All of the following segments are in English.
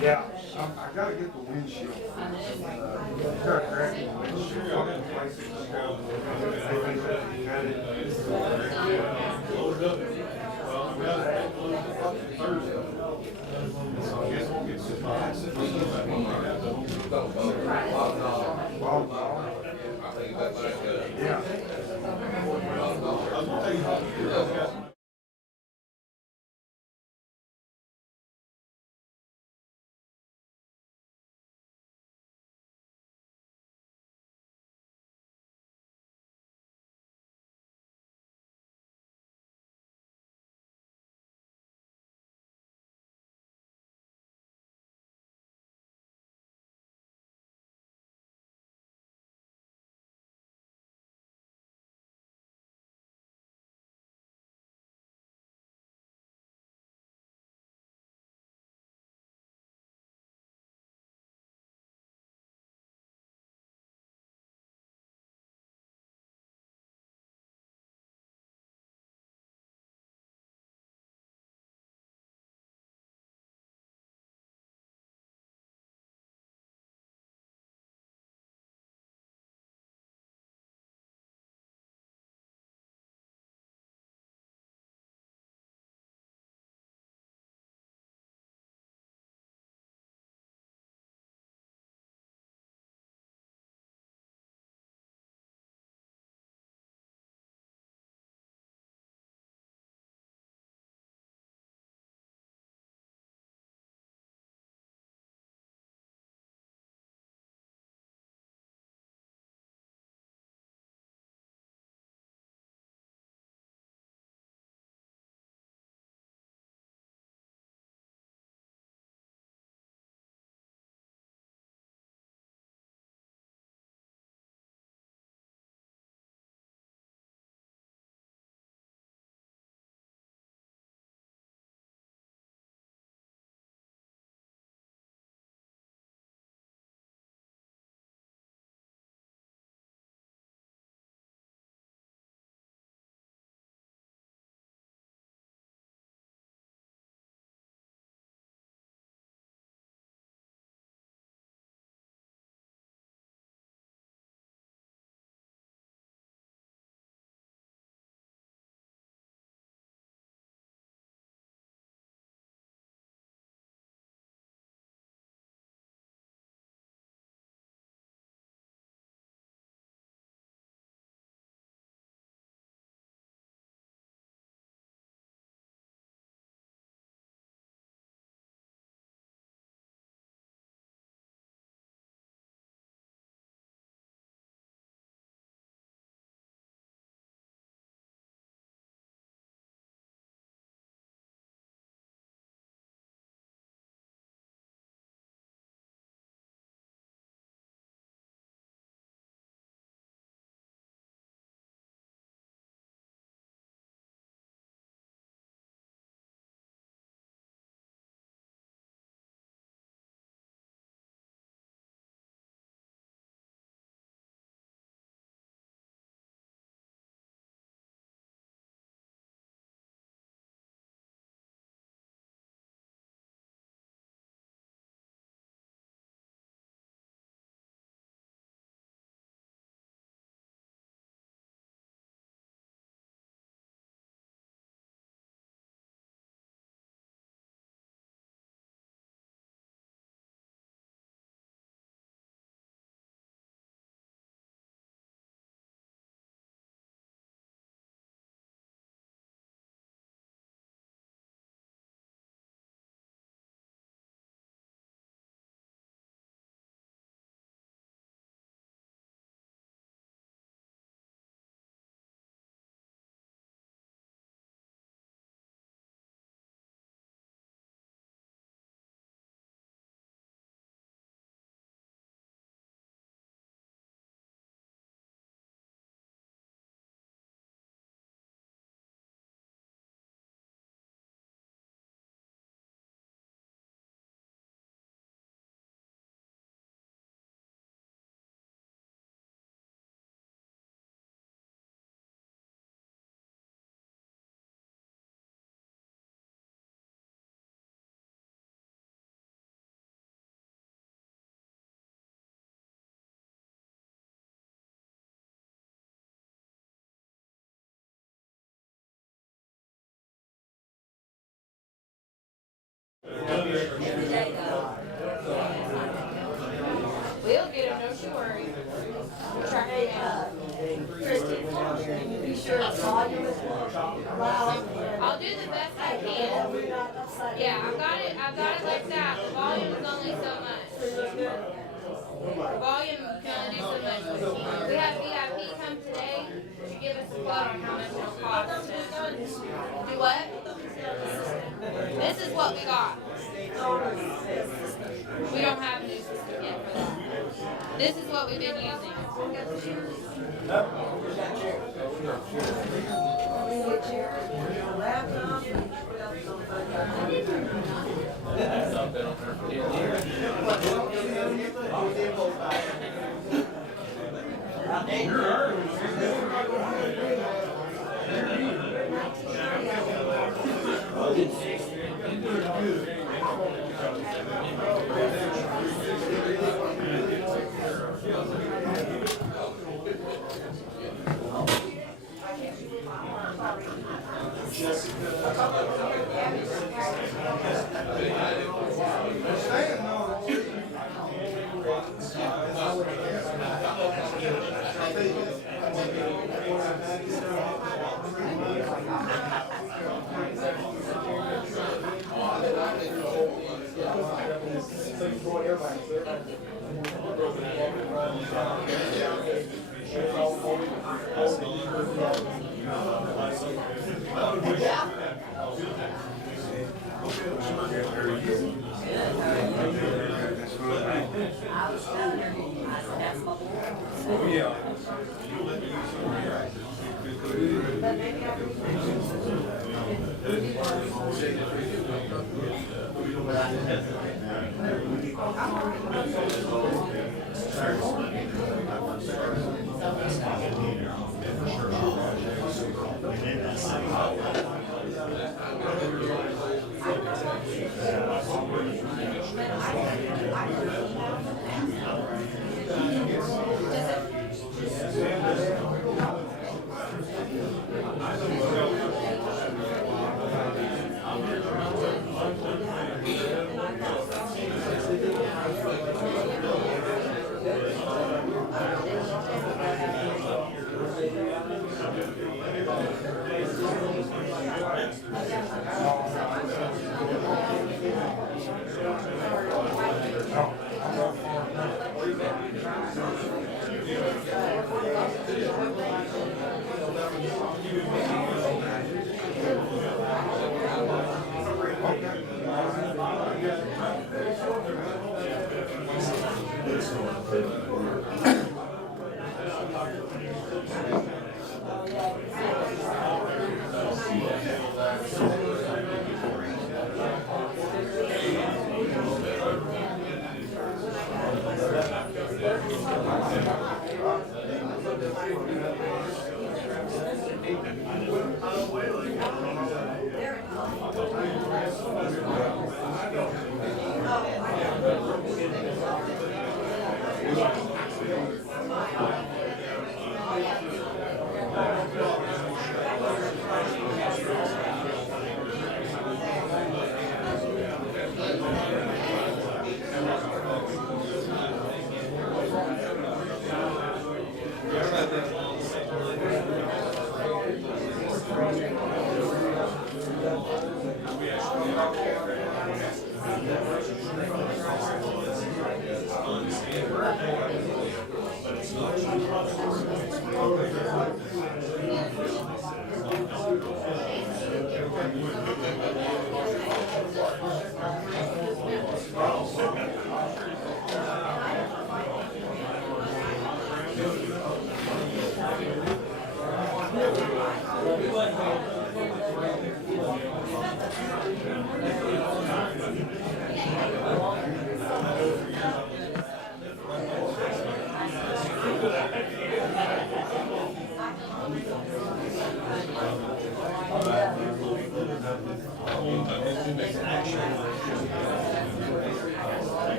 Yeah, I gotta get the windshield. Gotta crack the windshield. I'll replace it tomorrow. They think that they cut it. So I guess we'll get some bites. Yeah. We'll get him, don't you worry. Track him down. Kristen, be sure it's volume is loud. I'll do the best I can. Yeah, I've got it like that. The volume is only so much. The volume can only do so much. We have VIP come today to give us a quote on how much it'll cost to do what? This is what we got. We don't have a new system yet for that. This is what we've been using.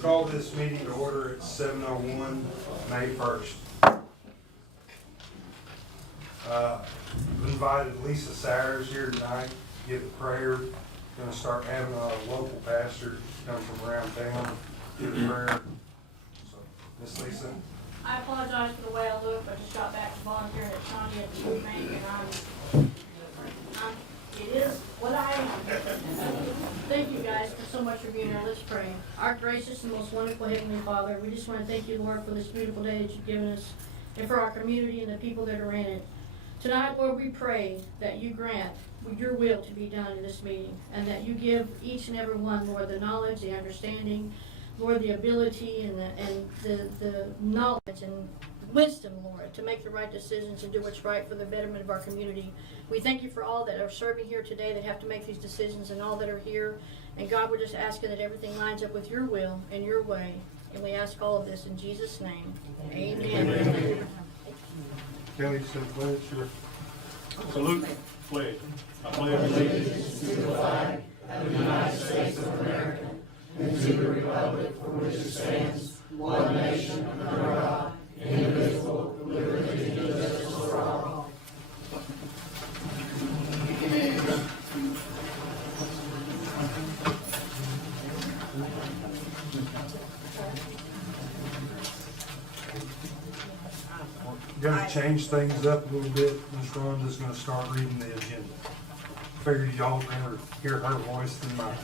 Call this meeting to order at 7:01, May 1st. Invited Lisa Sayers here tonight to give a prayer. Gonna start having a local pastor come from around town, give a prayer. So, Miss Lisa. I apologize for the way I look, I just got back to volunteering at Shawnee at the food bank, and it is what I am. Thank you guys for so much for being here. Let's pray. Our gracious and most wonderful Heavenly Father, we just want to thank you, Lord, for this beautiful day that you've given us, and for our community and the people that are in it. Tonight, Lord, we pray that you grant your will to be done in this meeting, and that you give each and every one, Lord, the knowledge, the understanding, Lord, the ability and the knowledge and wisdom, Lord, to make the right decisions and do what's right for the betterment of our community. We thank you for all that are serving here today that have to make these decisions and all that are here. And God, we're just asking that everything lines up with your will and your way. And we ask all of this in Jesus' name. Amen. Kelly said pledge, sure. Salute, pledge. I pledge allegiance to the flag of the United States of America and to the republic for which it stands, one nation under God, indivisible, with liberty and justice for all. Gonna change things up a little bit. Ms. Rhonda's gonna start reading the agenda. Figured y'all would rather hear her voice than mine.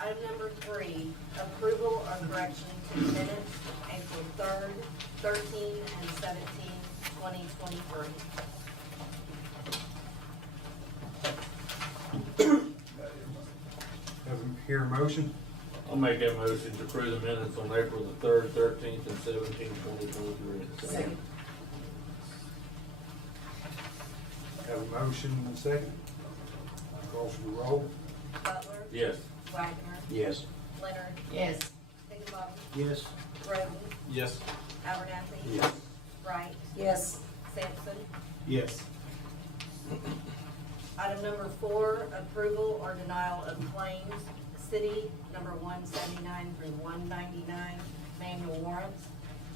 Item number 3, approval or correction to the minutes, April 3rd, 13, and 17, 2023. Hear a motion? I'll make that motion to approve the minutes on April the 3rd, 13th, and 17th, 2023. Second. Have a motion and a second. Call for the roll. Butler. Yes. Wagoner. Yes. Leonard. Yes. Higginbotham. Yes. Roden. Yes. Abernathy. Yes. Wright. Yes. Sampson. Yes. Item number 4, approval or denial of claims, city number 179 through 199, manual warrants,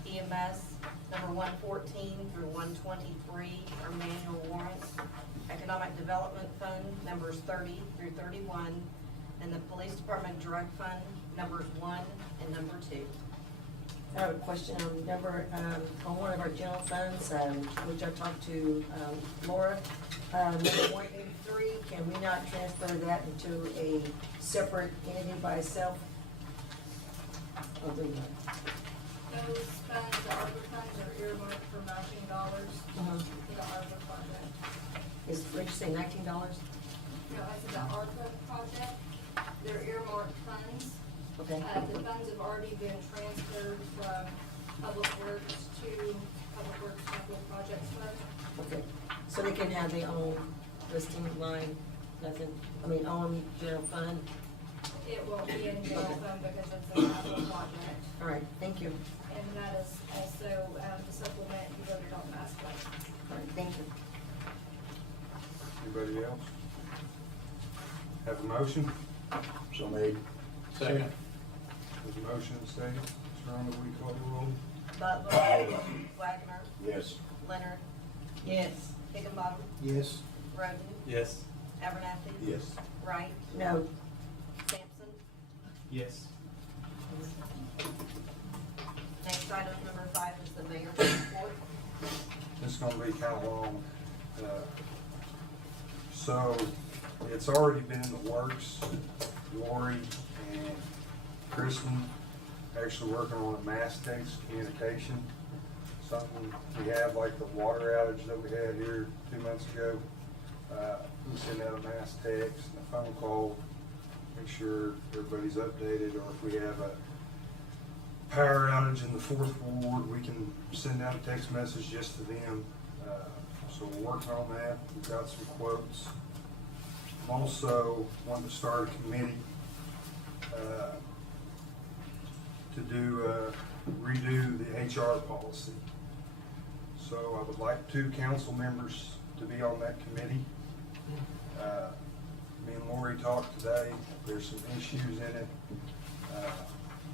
EMS number 114 through 123 are manual warrants, economic development fund numbers 30 through 31, and the police department drug fund numbers 1 and number 2. I have a question on on one of our general funds, which I talked to Laura. Number 183, can we not transfer that into a separate entity by itself? Oh, there you go. Those funds, the ARPA funds are earmarked for matching dollars for the ARPA project. What did you say, $19? No, I said the ARPA project, they're earmarked funds. Okay. The funds have already been transferred from Public Works to Public Works Capital Projects Fund. Okay, so they can have their own listing line, own general fund? It won't be in general fund because it's a capital project. All right, thank you. And that is also to supplement, you voted on last month. All right, thank you. Anybody else? Have a motion? So made. Second. There's a motion and a second. Mr. Ronald, will you call the roll? Butler. Wagoner. Yes. Leonard. Yes. Higginbotham. Yes. Roden. Yes. Abernathy. Yes. Wright. No. Sampson. Yes. Next item, number 5, is the mayor's report. It's gonna be kind of long. So, it's already been in the works. Lori and Kristen actually working on a mass text communication. something we have, like the water outage that we had here 2 months ago. We send out a mass text and a phone call, make sure everybody's updated, or if we have a power outage in the 4th Ward, we can send out a text message just to them. So we're working on that. We've got some quotes. I'm also wanting to start a committee to redo the HR policy. So I would like 2 council members to be on that committee. Me and Lori talked today. There's some issues in it.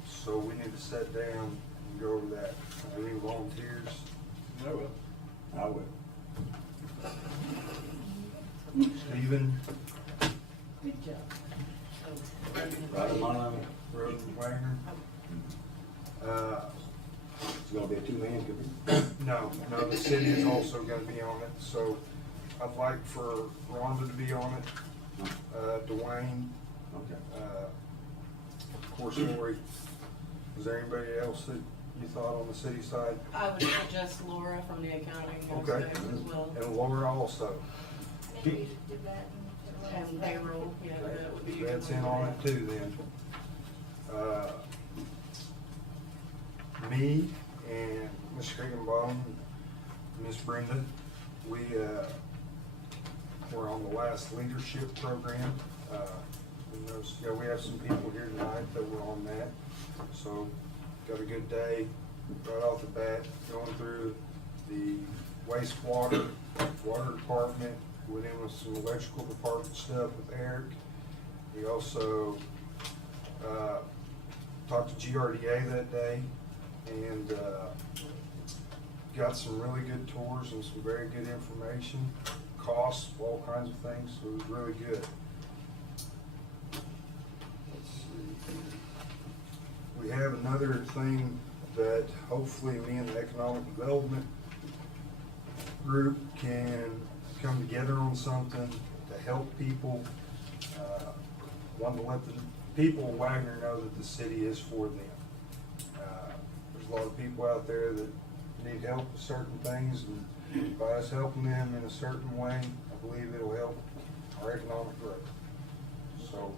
So we need to sit down and go over that. Any volunteers? I will. I will. Stephen? Good job. Right among Road and Wagoner? it's gonna be a 2-man committee. No, the city is also gonna be on it, so I'd like for Rhonda to be on it, Dwayne, Okay. of course Lori. Is there anybody else that you thought on the city side? I would suggest Laura from the accounting Okay. aspect as well. And Laura also. Maybe we should do that And payroll, yeah, that would be. That's in on it too then. Me and Ms. Higginbottom, Miss Brenda, we're on the last leadership program. We have some people here tonight that were on that. So got a good day right off the bat, going through the wastewater, water department, went in with some electrical department stuff with Eric. We also talked to GRDA that day and got some really good tours and some very good information, costs, all kinds of things, so it was really good. Let's see. We have another thing that hopefully me and the economic development group can come together on something to help people. Want to let the people of Wagoner know that the city is for them. There's a lot of people out there that need help with certain things, and by us helping them in a certain way, I believe it'll help our economic growth. So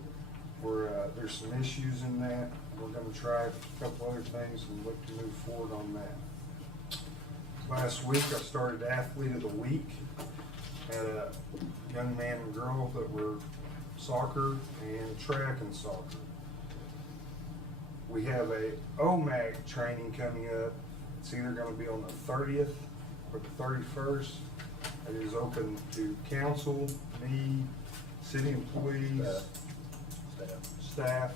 there's some issues in that. We're gonna try a couple other things and look to move forward on that. Last week, I started Athlete of the Week. Had a young man and girl that were soccer and track and soccer. We have a OMAG training coming up. It's either gonna be on the 30th or the 31st. It is open to council, me, city employees, staff,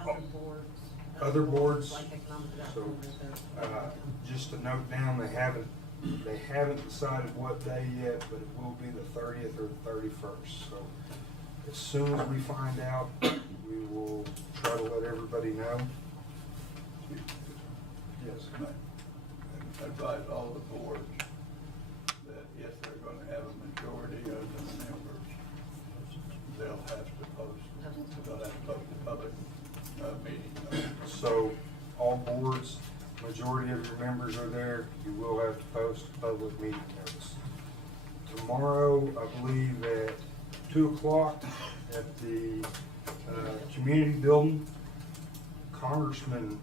Other boards. Other boards. Like economic So, development. just to note down, they haven't decided what day yet, but it will be the 30th or the 31st. So as soon as we find out, we will try to let everybody know. Yes. Advise all the boards that if they're gonna have a majority of the members, they'll have to post a public meeting. So all boards, majority of your members are there, you will have to post a public meeting notice. Tomorrow, I believe at 2 o'clock at the community building, Congressman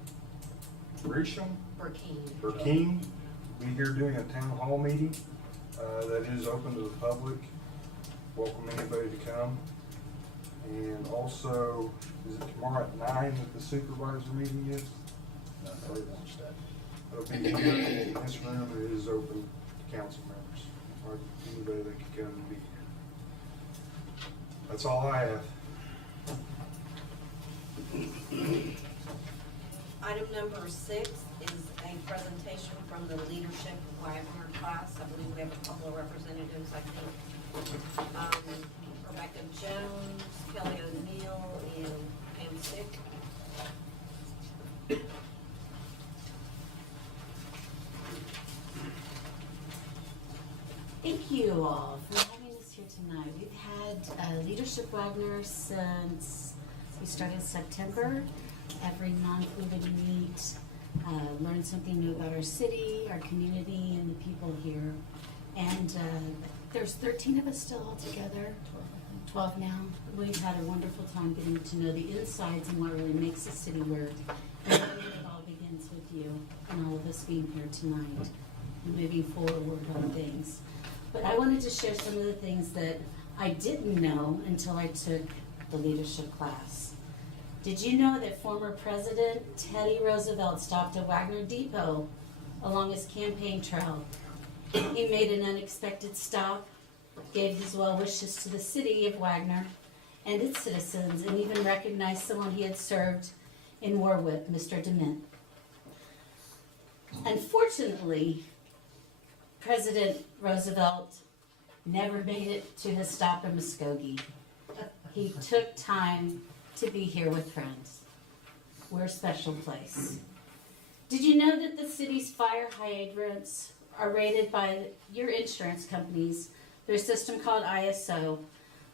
Grisham, Burkeen, will be here doing a town hall meeting that is open to the public. Welcome anybody to come. And also, is it tomorrow at 9 that the supervisor meeting is? It'll be here in this room, it is open to council members, or anybody that could come and be here. That's all I have. Item number 6 is a presentation from the Leadership Wagoner class. I believe we have a couple of representatives, I think. Rebecca Jones, Kelly O'Neill, and Pam Sick. Thank you all for having us here tonight. We've had Leadership Wagoner since we started September. Every month we would meet learn something new about our city, our community, and the people here. And there's 13 of us still all together, 12 now. We've had a wonderful time getting to know the insides and what really makes the city work. And I believe it all begins with you and all of us being here tonight and moving forward on things. But I wanted to share some of the things that I didn't know until I took the leadership class. Did you know that former President Teddy Roosevelt stopped at Wagoner Depot along his campaign trail? He made an unexpected stop, gave his well wishes to the city of Wagoner and its citizens, and even recognized someone he had served in war with, Mr. DeMint. Unfortunately, President Roosevelt never made it to his stop in Muskogee. He took time to be here with friends. We're a special place. Did you know that the city's fire hydrants are rated by your insurance companies through a system called ISO?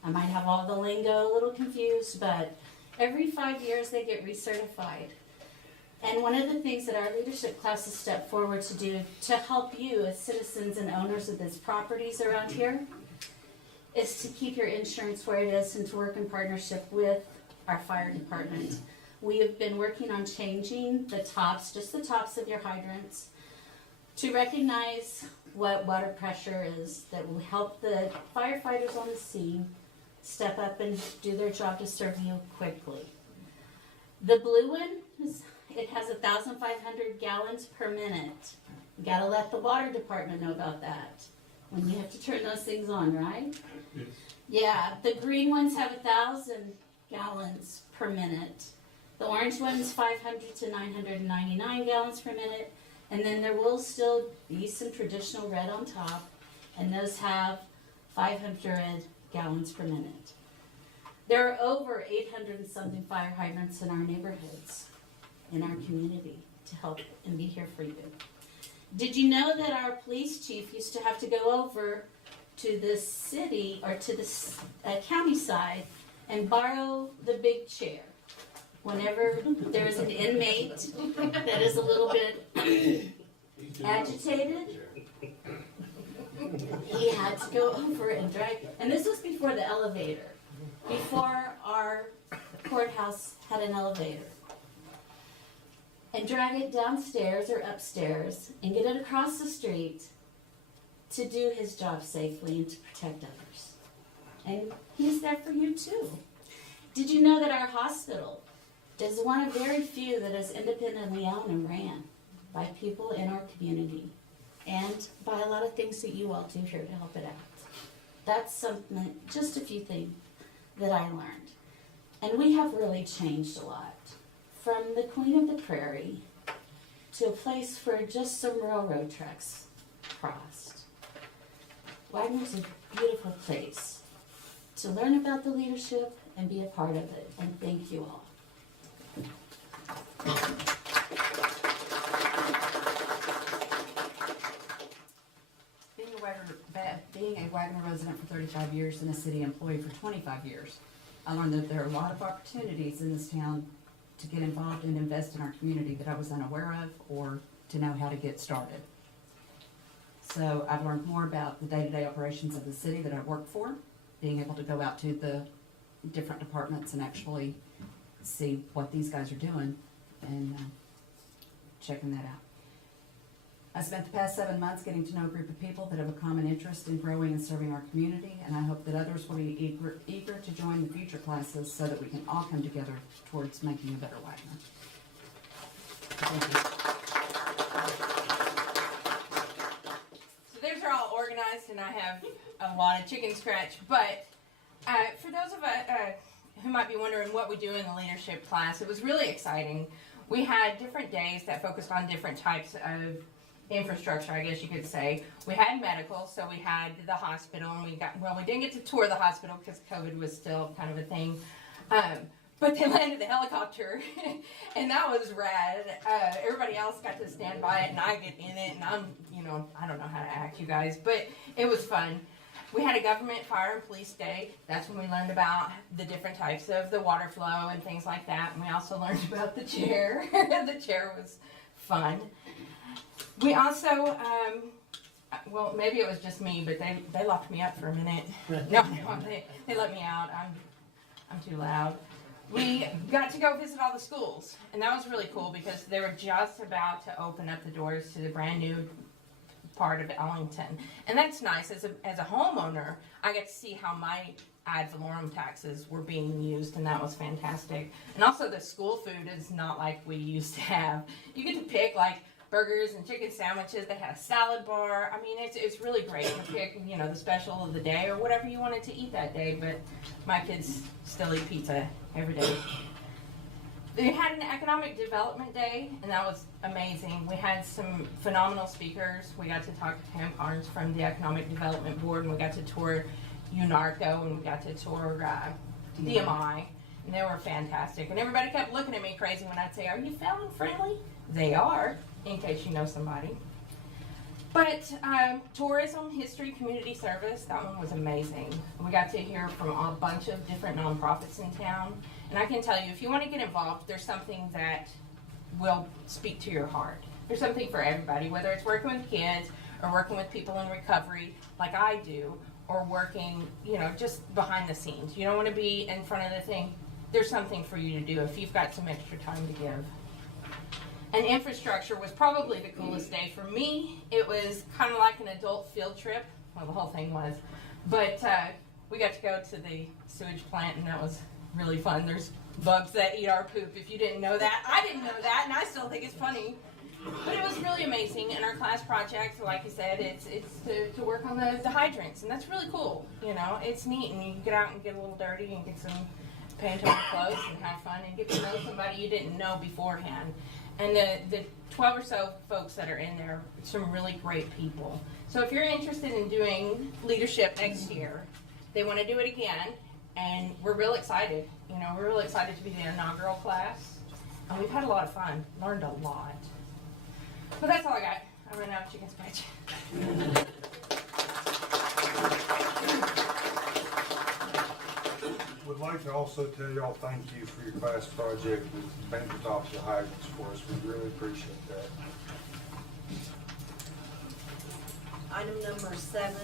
I might have all the lingo a little confused, but every 5 years they get recertified. And one of the things that our leadership classes step forward to do to help you as citizens and owners of these properties around here is to keep your insurance where it is and to work in partnership with our fire department. We have been working on changing the tops, just the tops of your hydrants, to recognize what water pressure is that will help the firefighters on the scene step up and do their job to serve you quickly. The blue one, it has 1,500 gallons per minute. You gotta let the water department know about that when you have to turn those things on, right? Yes. Yeah, the green ones have 1,000 gallons per minute. The orange one's 500 to 999 gallons per minute. And then there will still be some traditional red on top, and those have 500 gallons per minute. There are over 800 and something fire hydrants in our neighborhoods, in our community, to help and be here for you. Did you know that our police chief used to have to go over to the city or to the county side and borrow the big chair whenever there is an inmate that is a little bit agitated? He had to go over and drag, and this was before the elevator, before our courthouse had an elevator, and drag it downstairs or upstairs and get it across the street to do his job safely and to protect others. And he's there for you too. Did you know that our hospital is one of very few that is independently owned and ran by people in our community and by a lot of things that you all do here to help it out? That's something, just a few things that I learned. And we have really changed a lot. From the Queen of the Prairie to a place where just some railroad tracks crossed. Wagoner's a beautiful place to learn about the leadership and be a part of it. And thank you all. Being a Wagoner resident for 35 years and a city employee for 25 years, I learned that there are a lot of opportunities in this town to get involved and invest in our community that I was unaware of or to know how to get started. So I've learned more about the day-to-day operations of the city that I work for, being able to go out to the different departments and actually see what these guys are doing and checking that out. I spent the past 7 months getting to know a group of people that have a common interest in growing and serving our community, and I hope that others will be eager to join the future classes so that we can all come together towards making a better Wagoner. Thank you. So theirs are all organized, and I have a lot of chicken scratch, but for those of us who might be wondering what we do in the leadership class, it was really exciting. We had different days that focused on different types of infrastructure, I guess you could say. We had medical, so we had the hospital, and we didn't get to tour the hospital because COVID was still kind of a thing. But they landed the helicopter, and that was rad. Everybody else got to stand by it, and I get in it, and I don't know how to act, you guys, but it was fun. We had a government, fire, and police day. That's when we learned about the different types of the water flow and things like that, and we also learned about the chair. The chair was fun. We also, well, maybe it was just me, but they locked me up for a minute. No, they let me out. I'm too loud. We got to go visit all the schools, and that was really cool because they were just about to open up the doors to the brand new part of Ellington. And that's nice. As a homeowner, I get to see how my ad valorem taxes were being used, and that was fantastic. And also the school food is not like we used to have. You get to pick like burgers and chicken sandwiches. They had a salad bar. I mean, it's really great to pick, you know, the special of the day or whatever you wanted to eat that day, but my kids still eat pizza every day. They had an economic development day, and that was amazing. We had some phenomenal speakers. We got to talk to Pam Carnes from the Economic Development Board, and we got to tour UNARCO, and we got to tour DMI, and they were fantastic. And everybody kept looking at me crazy when I'd say, "Are you felon friendly?" They are, in case you know somebody. But tourism, history, community service, that one was amazing. We got to hear from a bunch of different nonprofits in town. And I can tell you, if you want to get involved, there's something that will speak to your heart. There's something for everybody, whether it's working with kids or working with people in recovery like I do, or working, you know, just behind the scenes. You don't want to be in front of the thing. There's something for you to do if you've got some extra time to give. And infrastructure was probably the coolest day for me. It was kind of like an adult field trip. Well, the whole thing was. But we got to go to the sewage plant, and that was really fun. There's bugs that eat our poop. If you didn't know that, I didn't know that, and I still think it's funny. But it was really amazing. And our class project, like you said, it's to work on the hydrants, and that's really cool. You know, it's neat, and you can get out and get a little dirty and get some paint on your clothes and have fun and get to know somebody you didn't know beforehand. And the 12 or so folks that are in there, some really great people. So if you're interested in doing leadership next year, they want to do it again, and we're real excited. You know, we're real excited to be the inaugural class, and we've had a lot of fun, learned a lot. But that's all I got. I ran out of chicken scratch. Would like to also tell y'all thank you for your class project with paint the tops of the hydrants for us. We really appreciate that. Item number 7,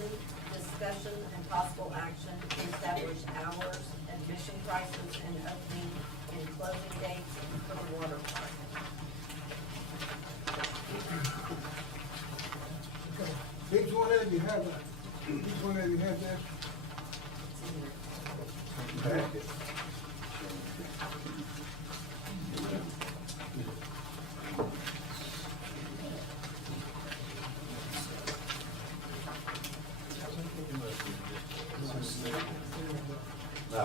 discussion and possible action to establish hours, admission prices, and opening and closing dates for the water park. Each one of you have this. Packet. No.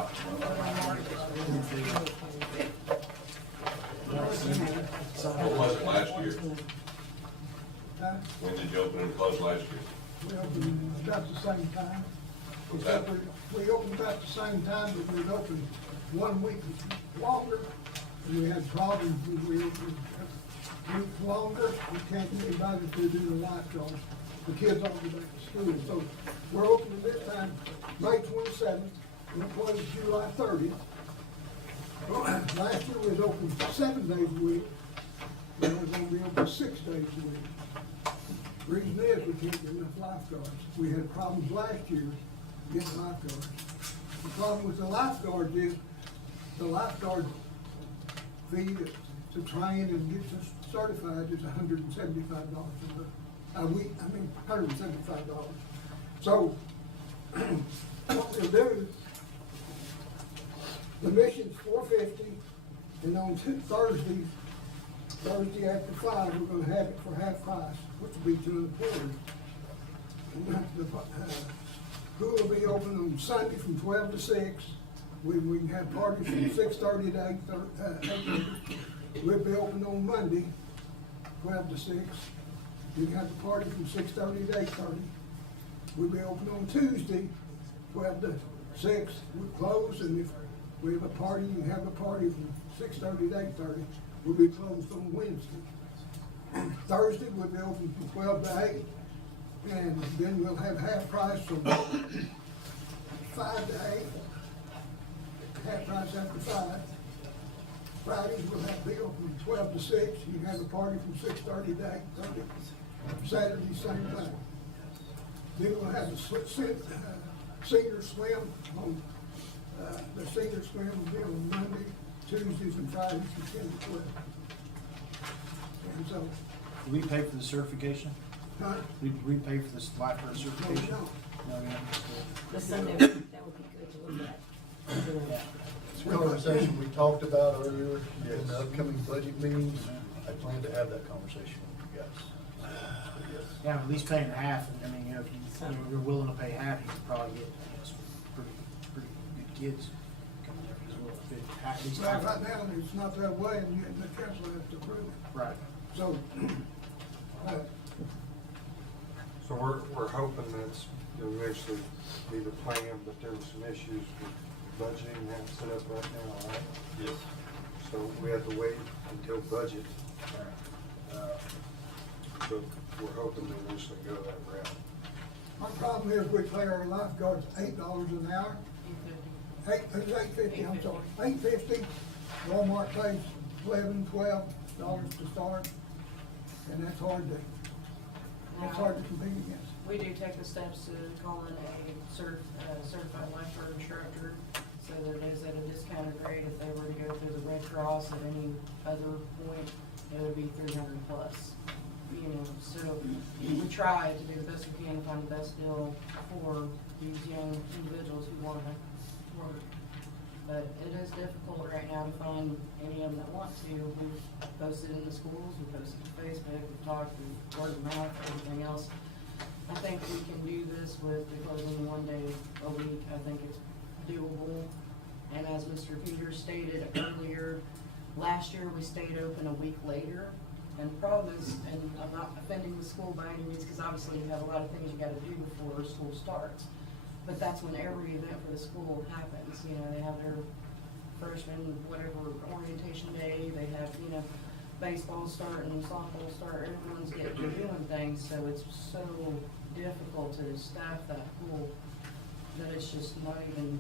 What was it last year? Huh? When did you open and close last year? We opened about the same time. What's that? We opened about the same time, but we opened 1 week longer. And we had problems when we opened a week longer. We can't get anybody to do the lifeguards. The kids all go back to school. So we're opening this time May 27th. We'll close July 30th. Last year we was open 7 days a week. We're going to be open 6 days a week. Reason is we can't get enough lifeguards. We had problems last year getting lifeguards. The problem with the lifeguards is the lifeguard fee to train and get us certified is $175 a week. I mean, $175. So what we'll do, the mission's $450, and on Thursday after 5, we're going to have it for half price, which will be $2.25. The pool will be open on Sunday from 12 to 6. We can have parties from 6:30 to 8:30. We'll be open on Monday, 12 to 6. You can have the party from 6:30 to 8:30. We'll be open on Tuesday, 12 to 6. We'll close, and if we have a party, you can have a party from 6:30 to 8:30. We'll be closed on Wednesday. Thursday, we'll be open from 12 to 8. And then we'll have half price from 5 to 8. Half price after 5. Fridays, we'll have Bill from 12 to 6. You can have a party from 6:30 to 8:30. Saturday, same thing. Then we'll have the senior swim on, the senior swim will be on Monday, Tuesdays, and Fridays from 10 to 12. And so, Do we pay for the certification? huh? Do we pay for this lifeguard certification? No. No, we don't. The Sunday, that would be good to look at. Yeah. It's a conversation we talked about earlier in the upcoming budget meetings. I plan to have that conversation with you guys. Yeah, at least paying half, and I mean, you know, if you're willing to pay half, you can probably get, you know, some pretty good kids coming there as well. If it, at least Right, half. right now, it's not that way, and you, the council has to approve it. Right. So, So we're hoping that's eventually be the plan, but there were some issues with budgeting and that set up right now, right? Yes. So we have to wait until budget. So we're hoping to eventually go that route. my problem is we pay our lifeguards $8 an hour. It's $8.50, I'm sorry, $8.50. Walmart pays $11, $12 to start, and that's hard to compete against. We do take the steps to call in a certified lifeguard instructor, so that it is at a discounted rate. If they were to go through the Red Cross at any other point, it would be 300 plus. You know, so we try to do the best we can to find the best deal for these young individuals who want to work. But it is difficult right now to find any of them that want to. We've posted in the schools, we posted to Facebook, we've talked through word of mouth, everything else. I think we can do this with the closing 1 day a week. I think it's doable. And as Mr. Peters stated earlier, last year we stayed open a week later. And the problem is, and I'm not offending the school by any means, because obviously you have a lot of things you gotta do before school starts. But that's when every event for the school happens. You know, they have their freshman, whatever, orientation day, they have, you know, baseball starting, softball start, everyone's getting to doing things, so it's so difficult to staff that pool that it's just not even,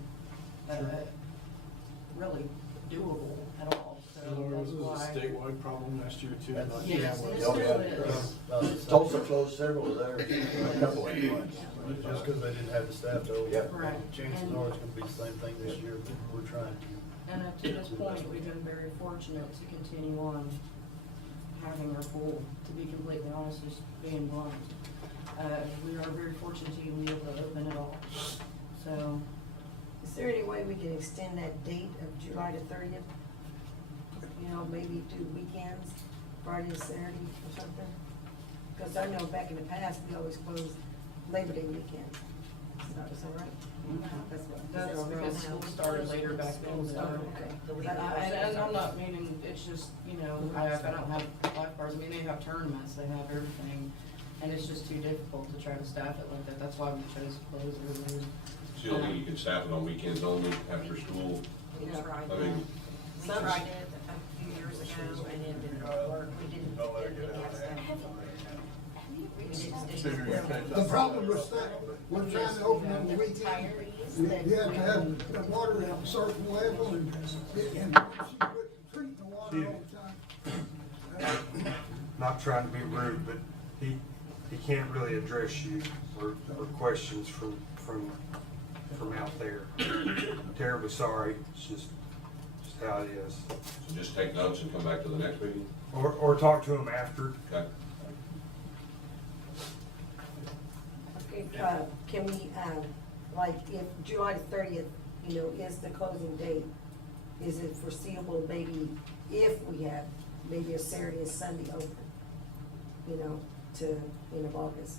really doable at all. So that's why. statewide problem last year too. Yes, Yeah, it well, still is. Tulsa closed several there, a couple of months, just because they didn't have the staff to open. Right. Chances And- are it's gonna be the same thing this year, but we're trying to. And up to this point, we've been very fortunate to continue on having our pool, to be completely honest, just being blunt. We are very fortunate to be able to open it all. So, Is there any way we can extend that date of July the 30th? You know, maybe do weekends, Friday and Saturday or something? Because I know back in the past, we always closed Labor Day weekend. Is that right? that's because school started later back then. So. Okay. And I'm not meaning, it's just, you know, I don't have lifeguards, I mean, they have tournaments, they have everything, and it's just too difficult to try to staff it like that, that's why we chose to close early. So you don't think you can staff it on weekends only after school? We tried I mean, We tried it a few years ago, and it didn't work. We didn't. Don't let it get out of hand. The problem with that, we're trying to open on the weekend. You have to have the water at a certain level, and she quit treating the water all the time. Not trying to be rude, but he can't really address you or questions from out there. Terribly sorry, it's just how it is. so just take notes and come back to the next meeting? Or talk to him after. Okay. Okay, can we, like, if July the 30th, you know, is the closing date, is it foreseeable maybe if we have maybe a Saturday and Sunday open, you know, to end of August?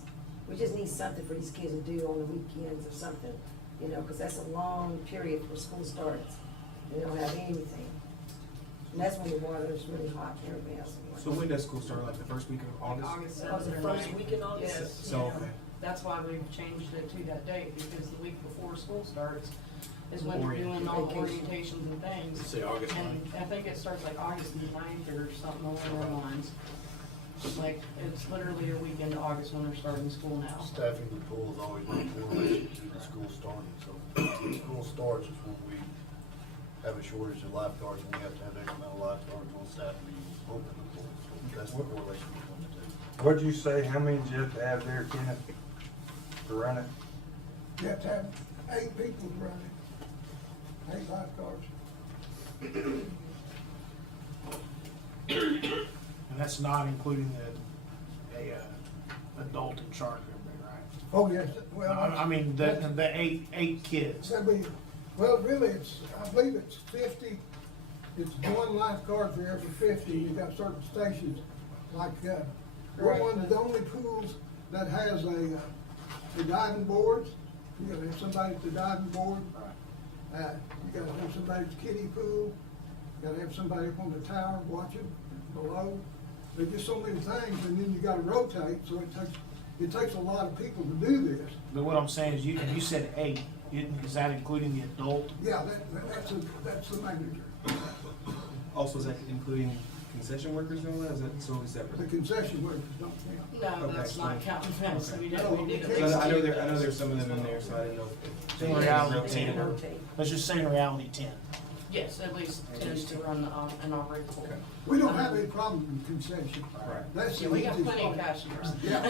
We just need something for these kids to do on the weekends or something, you know, because that's a long period before school starts. They don't have anything. And that's when the water is really hot and everything else. So when does school start, like the first week of August? August Oh, the 7th or first 9th. week in August? Yes. So, yeah. okay. That's why we've changed it to that date, because the week before school starts is when we're doing all the Orientation. orientations and things. Let's say August And 9th. I think it starts like August 9th or something along those lines. Like, it's literally a week into August when they're starting school now. Staffing the pool has always been correlated to the school starting, so when school starts is when we have a shortage of lifeguards, and we have to have X amount of lifeguards on staff to be open the pool. So that's the correlation between the two. What'd you say, how many do you have to have there, Kenneth, to run it? You have to have 8 people to run it, 8 lifeguards. And that's not including adult in charge of everybody, right? Oh, yes, well. I mean, the eight kids. that'd be- Well, really, I believe it's 50, it's one lifeguard for every 50, you've got certain stations, like, we're one of the only pools that has the diving boards, you gotta have somebody at the diving board. You gotta have somebody at the kiddie pool, you gotta have somebody up on the tower watching below. There's just so many things, and then you gotta rotate, so it takes a lot of people to do this. But what I'm saying is, you said 8. Is that including the adult? Yeah, that's the manager. Also, is that including concession workers and all that? Is that totally The separate? concession workers don't count. No, that's not counting them, so we Okay. we did. So I know there's some of them in there, so I didn't know if In they reality, rotated or. let's just say in reality 10. Yes, at least 10 to run and operate the pool. We don't have any problem with concession. Right. That's the Yeah, we got easiest plenty of part. customers. Yeah.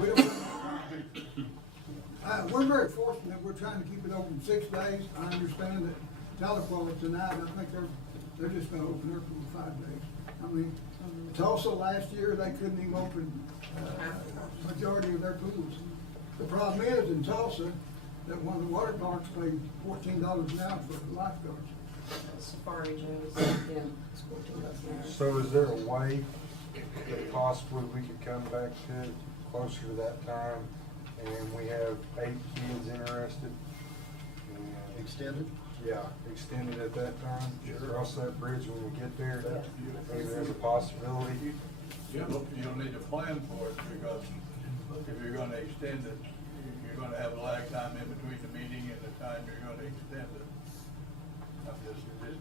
We don't. We're very fortunate, we're trying to keep it open 6 days. I understand that Tahlequah tonight, I think they're just gonna open their pool 5 days. I mean, Tulsa last year, they couldn't even open, majority of their pools. The problem is in Tulsa, that one of the water parks paid $14 an hour for lifeguards. Safari Joe's. Yeah, it's $14 an hour. So is there a way that possibly we could come back to it closer to that time, and we have 8 kids interested? And, Extended? yeah, extended at that time, cross that bridge when we get there, maybe there's a possibility. You'll need to plan for it, because if you're gonna extend it, you're gonna have a lag time in between the meeting and the time you're gonna extend it.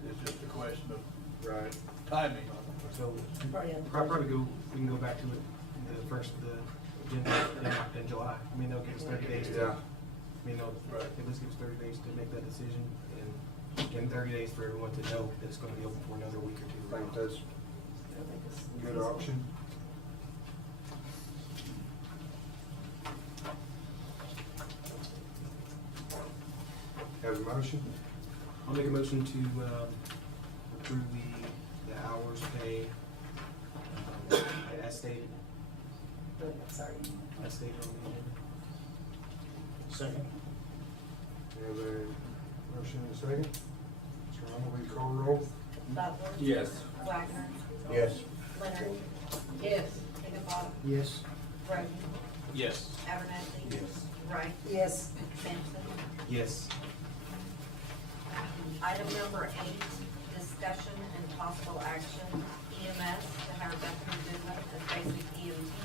It's just a question of Right. timing on it. So Probably we can go back to it in the first of the agenda in July. I mean, they'll give us 30 days to. Yeah. I mean, they'll Right. at least give us 30 days to make that decision, and 30 days for everyone to know that it's gonna be open for another week or two. I think that's a good option. Have a motion? I'll make a motion to approve the hours pay as stated. Sorry. As stated on the agenda. Second. We have a motion and a second. Mr. Arnold, will you call roll? Butler. Yes. Wagner. Yes. Leonard. Yes. Higginbotham. Yes. Roden. Yes. Abernathy. Yes. Wright. Yes. Sampson. Yes. Item number 8, discussion and possible action, EMS to hire Bethany Goodman as basic EMT,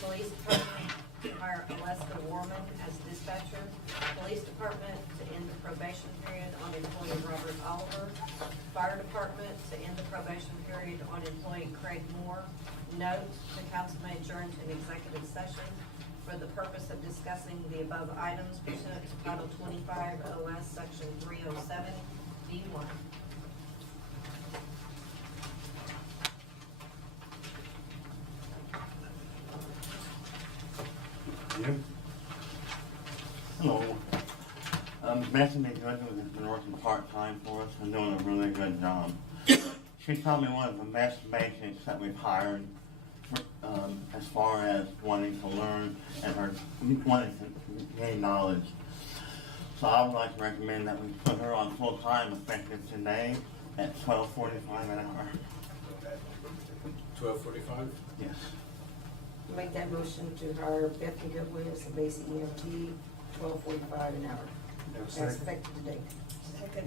Police Department to hire Alaska Warman as dispatcher, Police Department to end the probation period on employee Robert Oliver, Fire Department to end the probation period on employee Craig Moore. Note, the council may adjourn to an executive session for the purpose of discussing the above items pursuant to Title 25 OS Section 307 D1. Jim? Hello. Bethany Goodman has been working part-time for us and doing a really good job. She's probably one of the best basics that we've hired as far as wanting to learn and her wanting to gain knowledge. So I would like to recommend that we put her on full-time effective today at $12.45 an hour. 12:45. Yes. Make that motion to hire Bethany Goodwin as a basic EMT, $12.45 an hour. Have a That's second? effective today.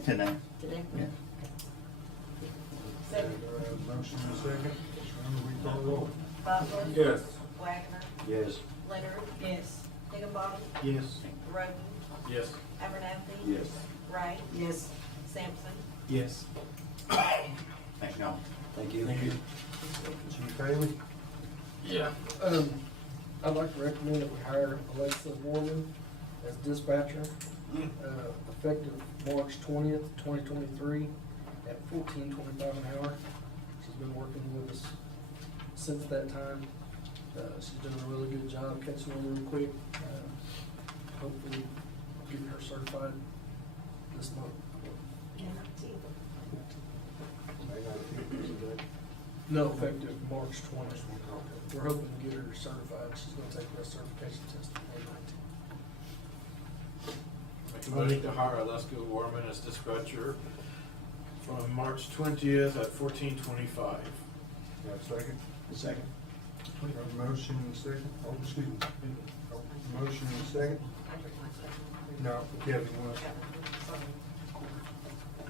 Today. Today? Yes. Second. Motion and a second. Mr. Arnold, will you call roll? Butler. Yes. Wagner. Yes. Leonard. Yes. Higginbotham. Yes. Roden. Yes. Abernathy. Yes. Wright. Yes. Sampson. Yes. Thank y'all. Thank you. Chief Haley? Yeah, I'd like to recommend that we hire Alexa Warman as dispatcher. effective March 20th, 2023, at $14.25 an hour. She's been working with us since that time. She's doing a really good job, catching on real quick. Hopefully getting her certified this month. No, effective March 20th. We're hoping to get her certified. She's gonna take the certification test on May 19th. Make a motion to hire Alaska Warman as dispatcher from March 20th at $14.25. Got a second? Second. Got a motion and a second? Oh, excuse me. Motion and a second? No, Kevin, what?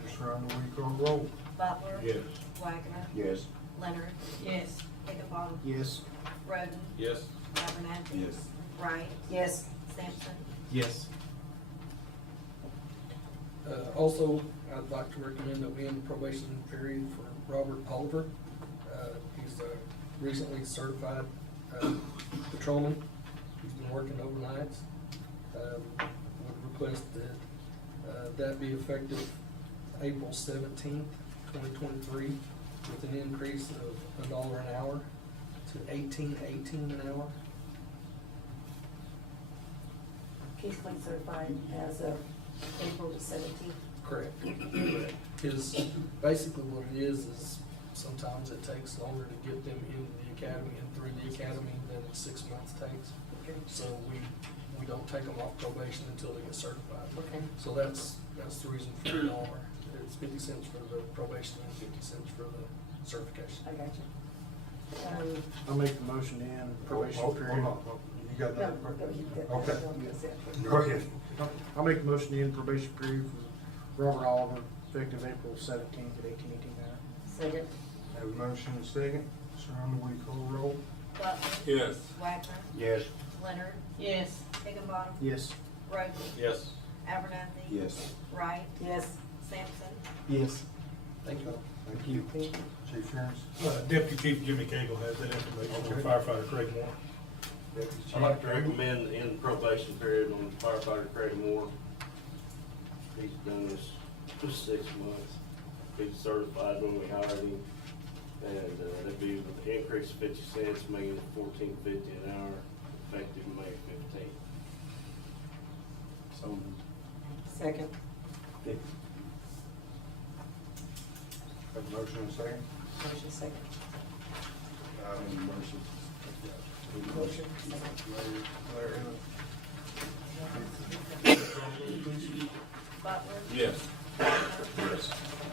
Just round the week on roll. Butler. Yes. Wagoner. Yes. Leonard. Yes. Higginbotham. Yes. Roden. Yes. Abernathy. Yes. Wright. Yes. Sampson. Yes. Also, I'd like to recommend that we end the probation period for Robert Oliver. He's a recently certified patrolman. He's been working overnights. Would request that that be effective April 17th, 2023, with an increase of $1 an hour to $18.18 an hour. He's been certified as of April the 17th. Correct. Basically what it is sometimes it takes longer to get them into the academy and through the academy than 6 months takes. Okay. So we don't take them off probation until they get certified. Okay. So that's the reason for the dollar. It's 50 cents for the probation and 50 cents for the certification. I got you. I'll make the motion to end probation Hold period. on. You got No, that? no, you got Okay. that. Go ahead. I'll make the motion to end probation period for Robert Oliver, effective April 17th at 18:18 an hour. Second. Have a motion and a second. Surround the week on roll. Butler. Yes. Wagner. Yes. Leonard. Yes. Higginbotham. Yes. Roden. Yes. Abernathy. Yes. Wright. Yes. Sampson. Yes. Thank you. Thank you. Chief Ferris. Deputy Chief Jimmy Cagle has that information on Okay. firefighter Craig Moore. Deputy Chief. I'd like to recommend the end probation period on firefighter Craig Moore. He's done this for 6 months. He's certified when we hired him. And that'd be with an increase of 50 cents, making it $14.50 an hour, effective May 15th. So. Second. Have a motion and a second. Motion second. Motion. Motion. Butler. Yes. Yes.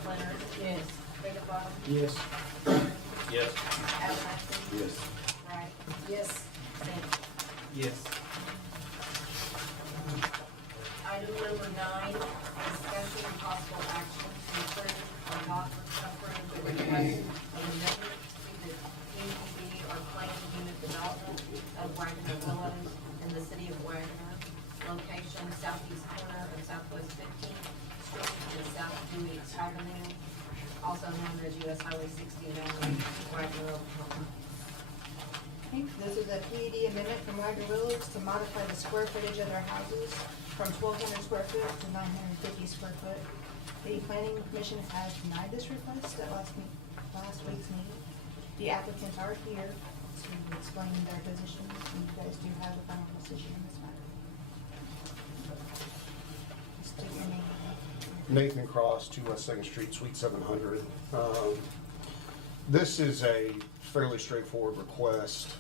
Leonard. Yes. Higginbotham. Yes. Roden. Yes. Abernathy. Yes. Wright. Yes. Sampson. Yes. Item number 9, discussion and possible action to approve or not approve the request of amendment to the PUD or planned unit development of Wagoner Villas in the city of Wagoner, location southeast corner of Southwest 15th Street and South Dewey Avenue, also known as US Highway 69, Wagoner, Oklahoma. Okay, this is a PUD amendment from Wagner Village to modify the square footage of their houses from 1,200 square foot to 950 square foot. The planning commission has denied this request at last week's meeting. The applicants are here to explain their position, and you guys do have the final decision in this matter. Just state your name. Nathan Cross, 2 West 2nd Street, Suite 700. This is a fairly straightforward request.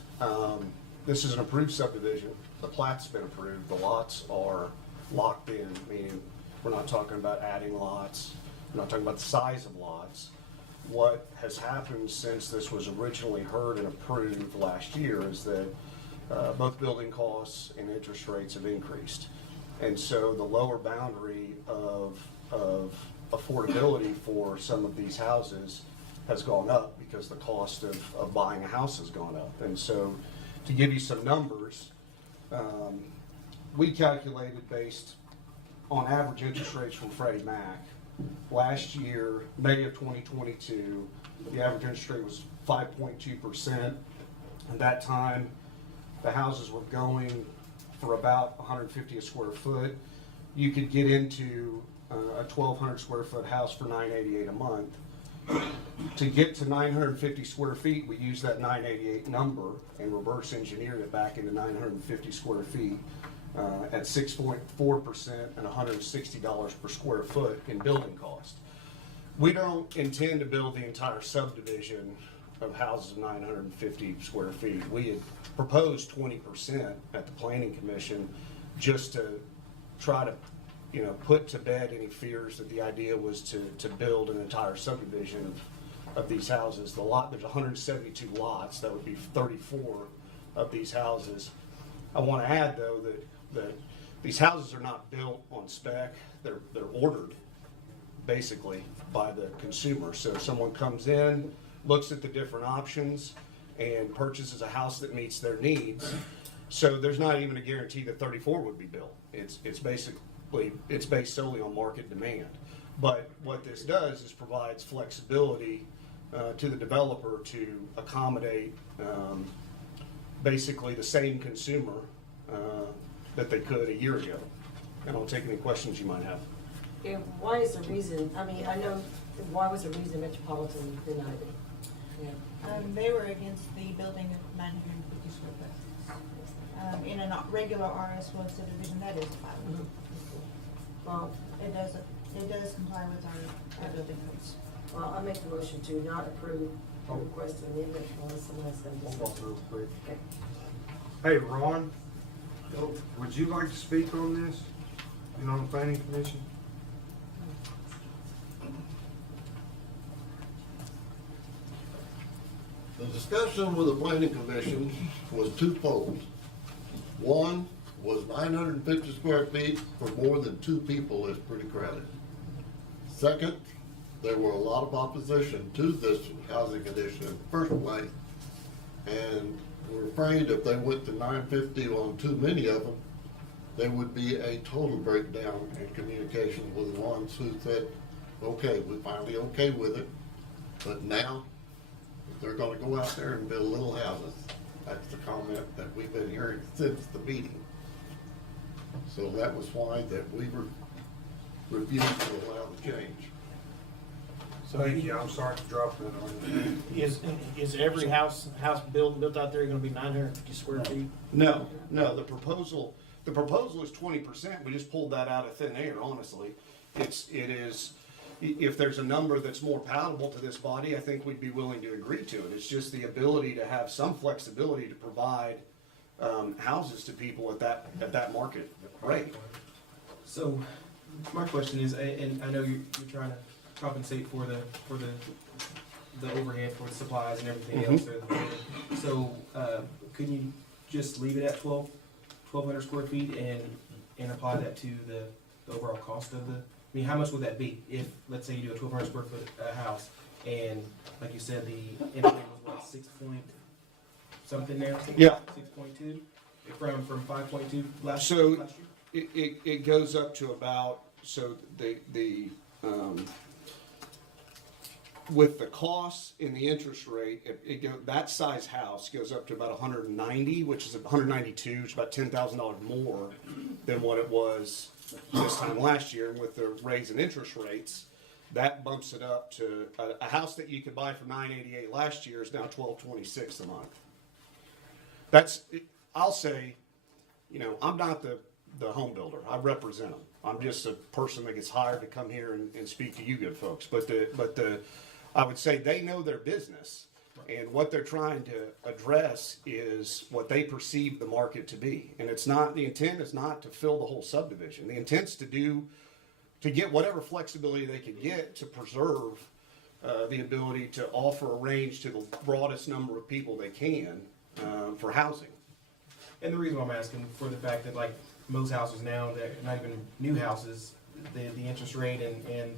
This is an approved subdivision. The plat's been approved. The lots are locked in, meaning we're not talking about adding lots. We're not talking about the size of lots. What has happened since this was originally heard and approved last year is that both building costs and interest rates have increased. And so the lower boundary of affordability for some of these houses has gone up because the cost of buying a house has gone up. And so to give you some numbers, we calculated based on average interest rates from Freddie Mac. Last year, May of 2022, the average interest rate was 5.2%. At that time, the houses were going for about 150 a square foot. you could get into a 1,200 square foot house for $988 a month. To get to 950 square feet, we use that 988 number and reverse engineer it back into 950 square feet at 6.4% and $160 per square foot in building cost. We don't intend to build the entire subdivision of houses of 950 square feet. We had proposed 20% at the Planning Commission just to try to, put to bed any fears that the idea was to build an entire subdivision of these houses. There's 172 lots, that would be 34 of these houses. I want to add though that these houses are not built on spec, they're ordered basically by the consumer. So if someone comes in, looks at the different options and purchases a house that meets their needs. So there's not even a guarantee that 34 would be built. It's based solely on market demand. But what this does is provides flexibility to the developer to accommodate basically the same consumer that they could a year ago. And I'll take any questions you might have. And why is the reason, why was the reason Metropolitan denied it? Yeah. They were against the building of 950 square foot. In a regular RS1 subdivision, that is allowed. Well, it does comply with our building codes. Well, I make the motion to not approve the request amendment unless someone has something to say. Okay. Hey, Ron, would you like to speak on this? On the Planning Commission? The discussion with the Planning Commission was twofold. One was 950 square feet for more than 2 people is pretty crowded. Second, there were a lot of opposition to this housing addition in the first place, and we're afraid if they went to 950 on too many of them, there would be a total breakdown in communication with the ones who said, okay, we're finally okay with it, but now they're gonna go out there and build little houses. That's the comment that we've been hearing since the meeting. So that was why that we refused to allow the change. Thank you, I'm sorry to drop that on you. Is every house built out there gonna be 950 square feet? No, the proposal is 20%. We just pulled that out of thin air, honestly. It is, if there's a number that's more palatable to this body, I think we'd be willing to agree to it. It's just the ability to have some flexibility to provide houses to people at that market rate. So, my question is, and I know you're trying to compensate for the overhead for the supplies and everything else. So, couldn't you just leave it at 1,200 square feet and apply that to the overall cost of the? I mean, how much would that be if, let's say, you do a 1,200 square foot house, and like you said, the interest was what, 6 point something now? Yeah. 6.2 from 5.2 last So year. it goes up to about, so the with the costs and the interest rate, that size house goes up to about 190, which is 192, which is about $10,000 more than what it was this time last year. And with the raise in interest rates, that bumps it up to a house that you could buy for $988 last year is now $1,226 a month. I'll say, I'm not the home builder. I represent them. I'm just a person that gets hired to come here and speak to you good folks. But I would say they know their business, and what they're trying to address is what they perceive the market to be. And the intent is not to fill the whole subdivision. The intent's to get whatever flexibility they can get to preserve the ability to offer a range to the broadest number of people they can for housing. And the reason why I'm asking for the fact that like most houses now, they're not even new houses, the interest rate and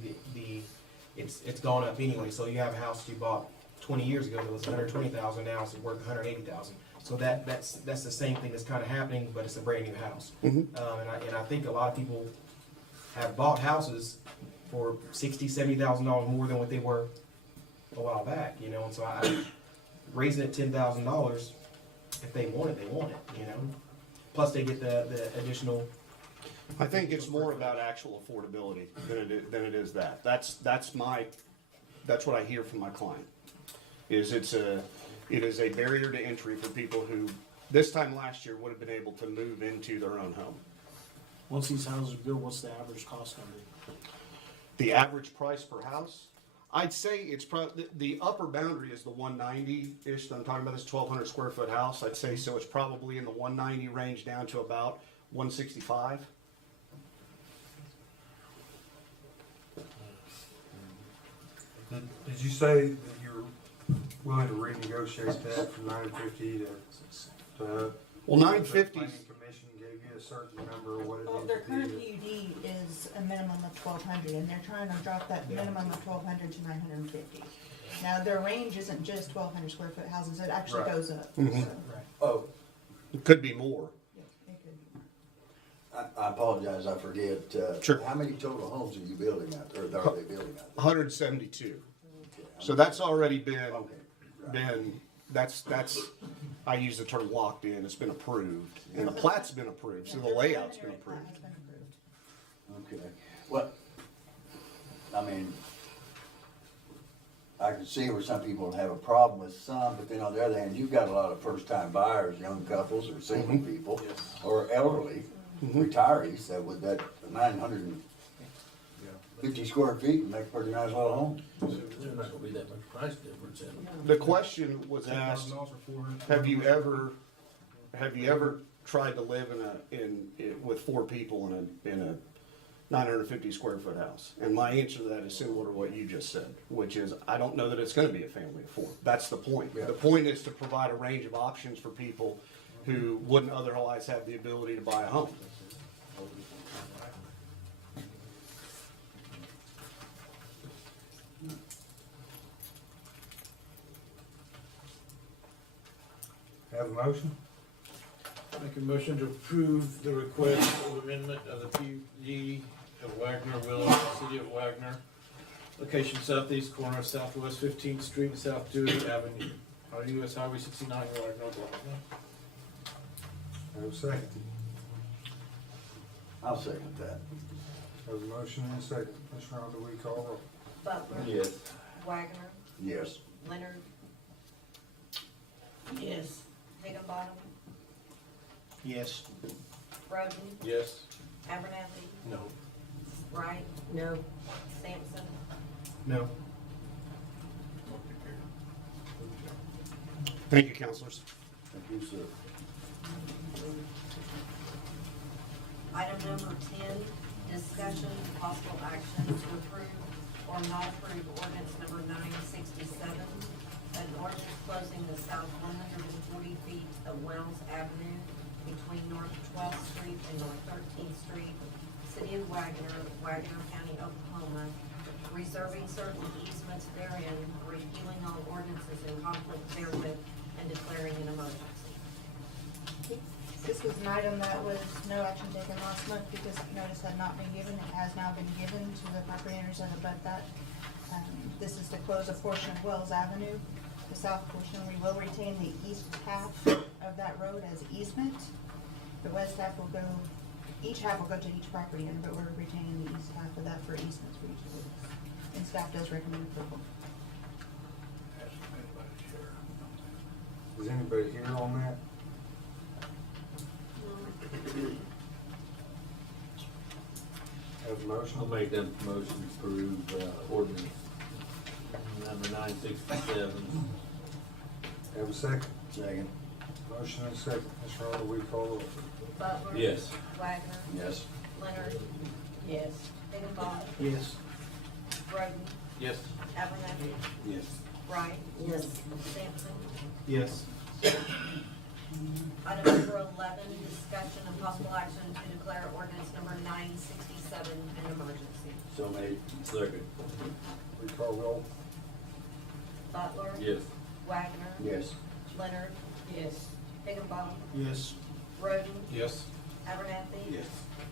it's gone up anyway. So you have a house you bought 20 years ago that was 120,000, now it's worth 180,000. So that's the same thing that's kind of happening, but it's a brand new house. Mm-hmm. And I think a lot of people have bought houses for $60,000-$70,000 more than what they were a while back, And so raising it $10,000, if they want it, they want it, Plus they get the additional I think it's more about actual affordability than it is that. That's what I hear from my client. It is a barrier to entry for people who this time last year would have been able to move into their own home. Once these houses are built, what's the average cost gonna be? The average price per house, I'd say it's probably, the upper boundary is the 190-ish, I'm talking about this 1,200 square foot house, I'd say, so it's probably in the 190 range down to about 165. Did you say that you're willing to renegotiate that from 950 to? Well, 950 Planning commission gave you a certain number of what it Well, needs their to current be. PUD is a minimum of 1,200, and they're trying to drop that minimum of 1,200 to 950. Now, their range isn't just 1,200 square foot houses, it actually Right. goes up. Mhm. So, Oh, It could be more. yeah, it could be. I apologize, I forget. Sure. How many total homes are you building out there, or are they building out there? 172. So that's already been, Okay, right. that's, I use the term locked in, it's been approved, and the plat's been approved, so the layout's been approved. Has been approved. Okay, well, I mean, I can see where some people have a problem with some, but then on the other hand, you've got a lot of first-time buyers, young couples or single people, or elderly, retirees, that with that 950 square feet, make a pretty nice little home. There's not gonna be that much price difference in them. The question was asked, have you ever tried to live with 4 people in a 950 square foot house? And my answer to that is similar to what you just said, which is, I don't know that it's gonna be a family of 4. That's the point. The point is to provide a range of options for people who wouldn't otherwise have the ability to buy a home. Have a motion? Make a motion to approve the request of amendment of the PUD of Wagoner Village, City of Wagoner, location southeast corner of Southwest 15th Street and South Dewey Avenue, on US Highway 69, Wagoner, Oklahoma. Have a second? I'll second that. Have a motion and a second. Ms. Ronda, we call roll. Butler. Yes. Wagner. Yes. Leonard. Yes. Higginbottom. Yes. Roden. Yes. Abernathy. No. Wright. No. Sampson. No. Thank you, counselors. Thank you, sir. Item number 10, discussion, possible action to approve or not approve ordinance number 967, an ordinance closing the south 140 feet of Wells Avenue between North 12th Street and North 13th Street, City of Wagoner, Wagoner County, Oklahoma, reserving certain easements therein, repealing all ordinances in conflict therewith, and declaring an emergency. This was an item that was no action taken last month because notice had not been given. It has now been given to the property owners that abut that. This is to close a portion of Wells Avenue. The south portion, we will retain the east half of that road as easement. The west half will go, each half will go to each property owner, but we're retaining the east half of that for easements for each of those. And staff does recommend approval. Is anybody here on that? Have a motion? I'll make that motion to approve, ordinance number 967. Have a second? Second. Motion and a second. Ms. Ronda, we call roll. Butler. Yes. Wagner. Yes. Leonard. Yes. Higginbottom. Yes. Roden. Yes. Abernathy. Yes. Wright. Yes. Sampson. Yes. Item number 11, discussion and possible action to declare ordinance number 967 an emergency. So made. Second. We call roll. Butler. Yes. Wagner. Yes. Leonard. Yes. Higginbottom. Yes. Roden. Yes. Abernathy. Yes.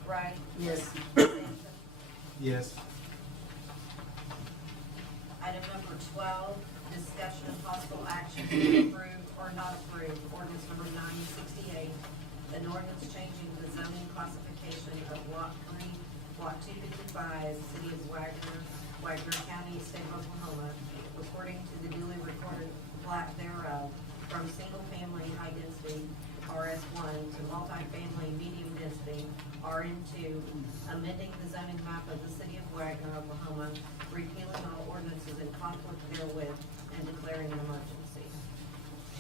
Wright. Yes. Sampson. Yes. Item number 12, discussion and possible action to approve or not approve ordinance number 968, an ordinance changing the zoning classification of Lot 3, Lot 255, City of Wagoner, Wagoner County, State of Oklahoma, according to the duly recorded plat thereof, from single-family high density RS1 to multifamily medium density RN2, amending the zoning map of the City of Wagoner, Oklahoma, repealing all ordinances in conflict therewith, and declaring an emergency.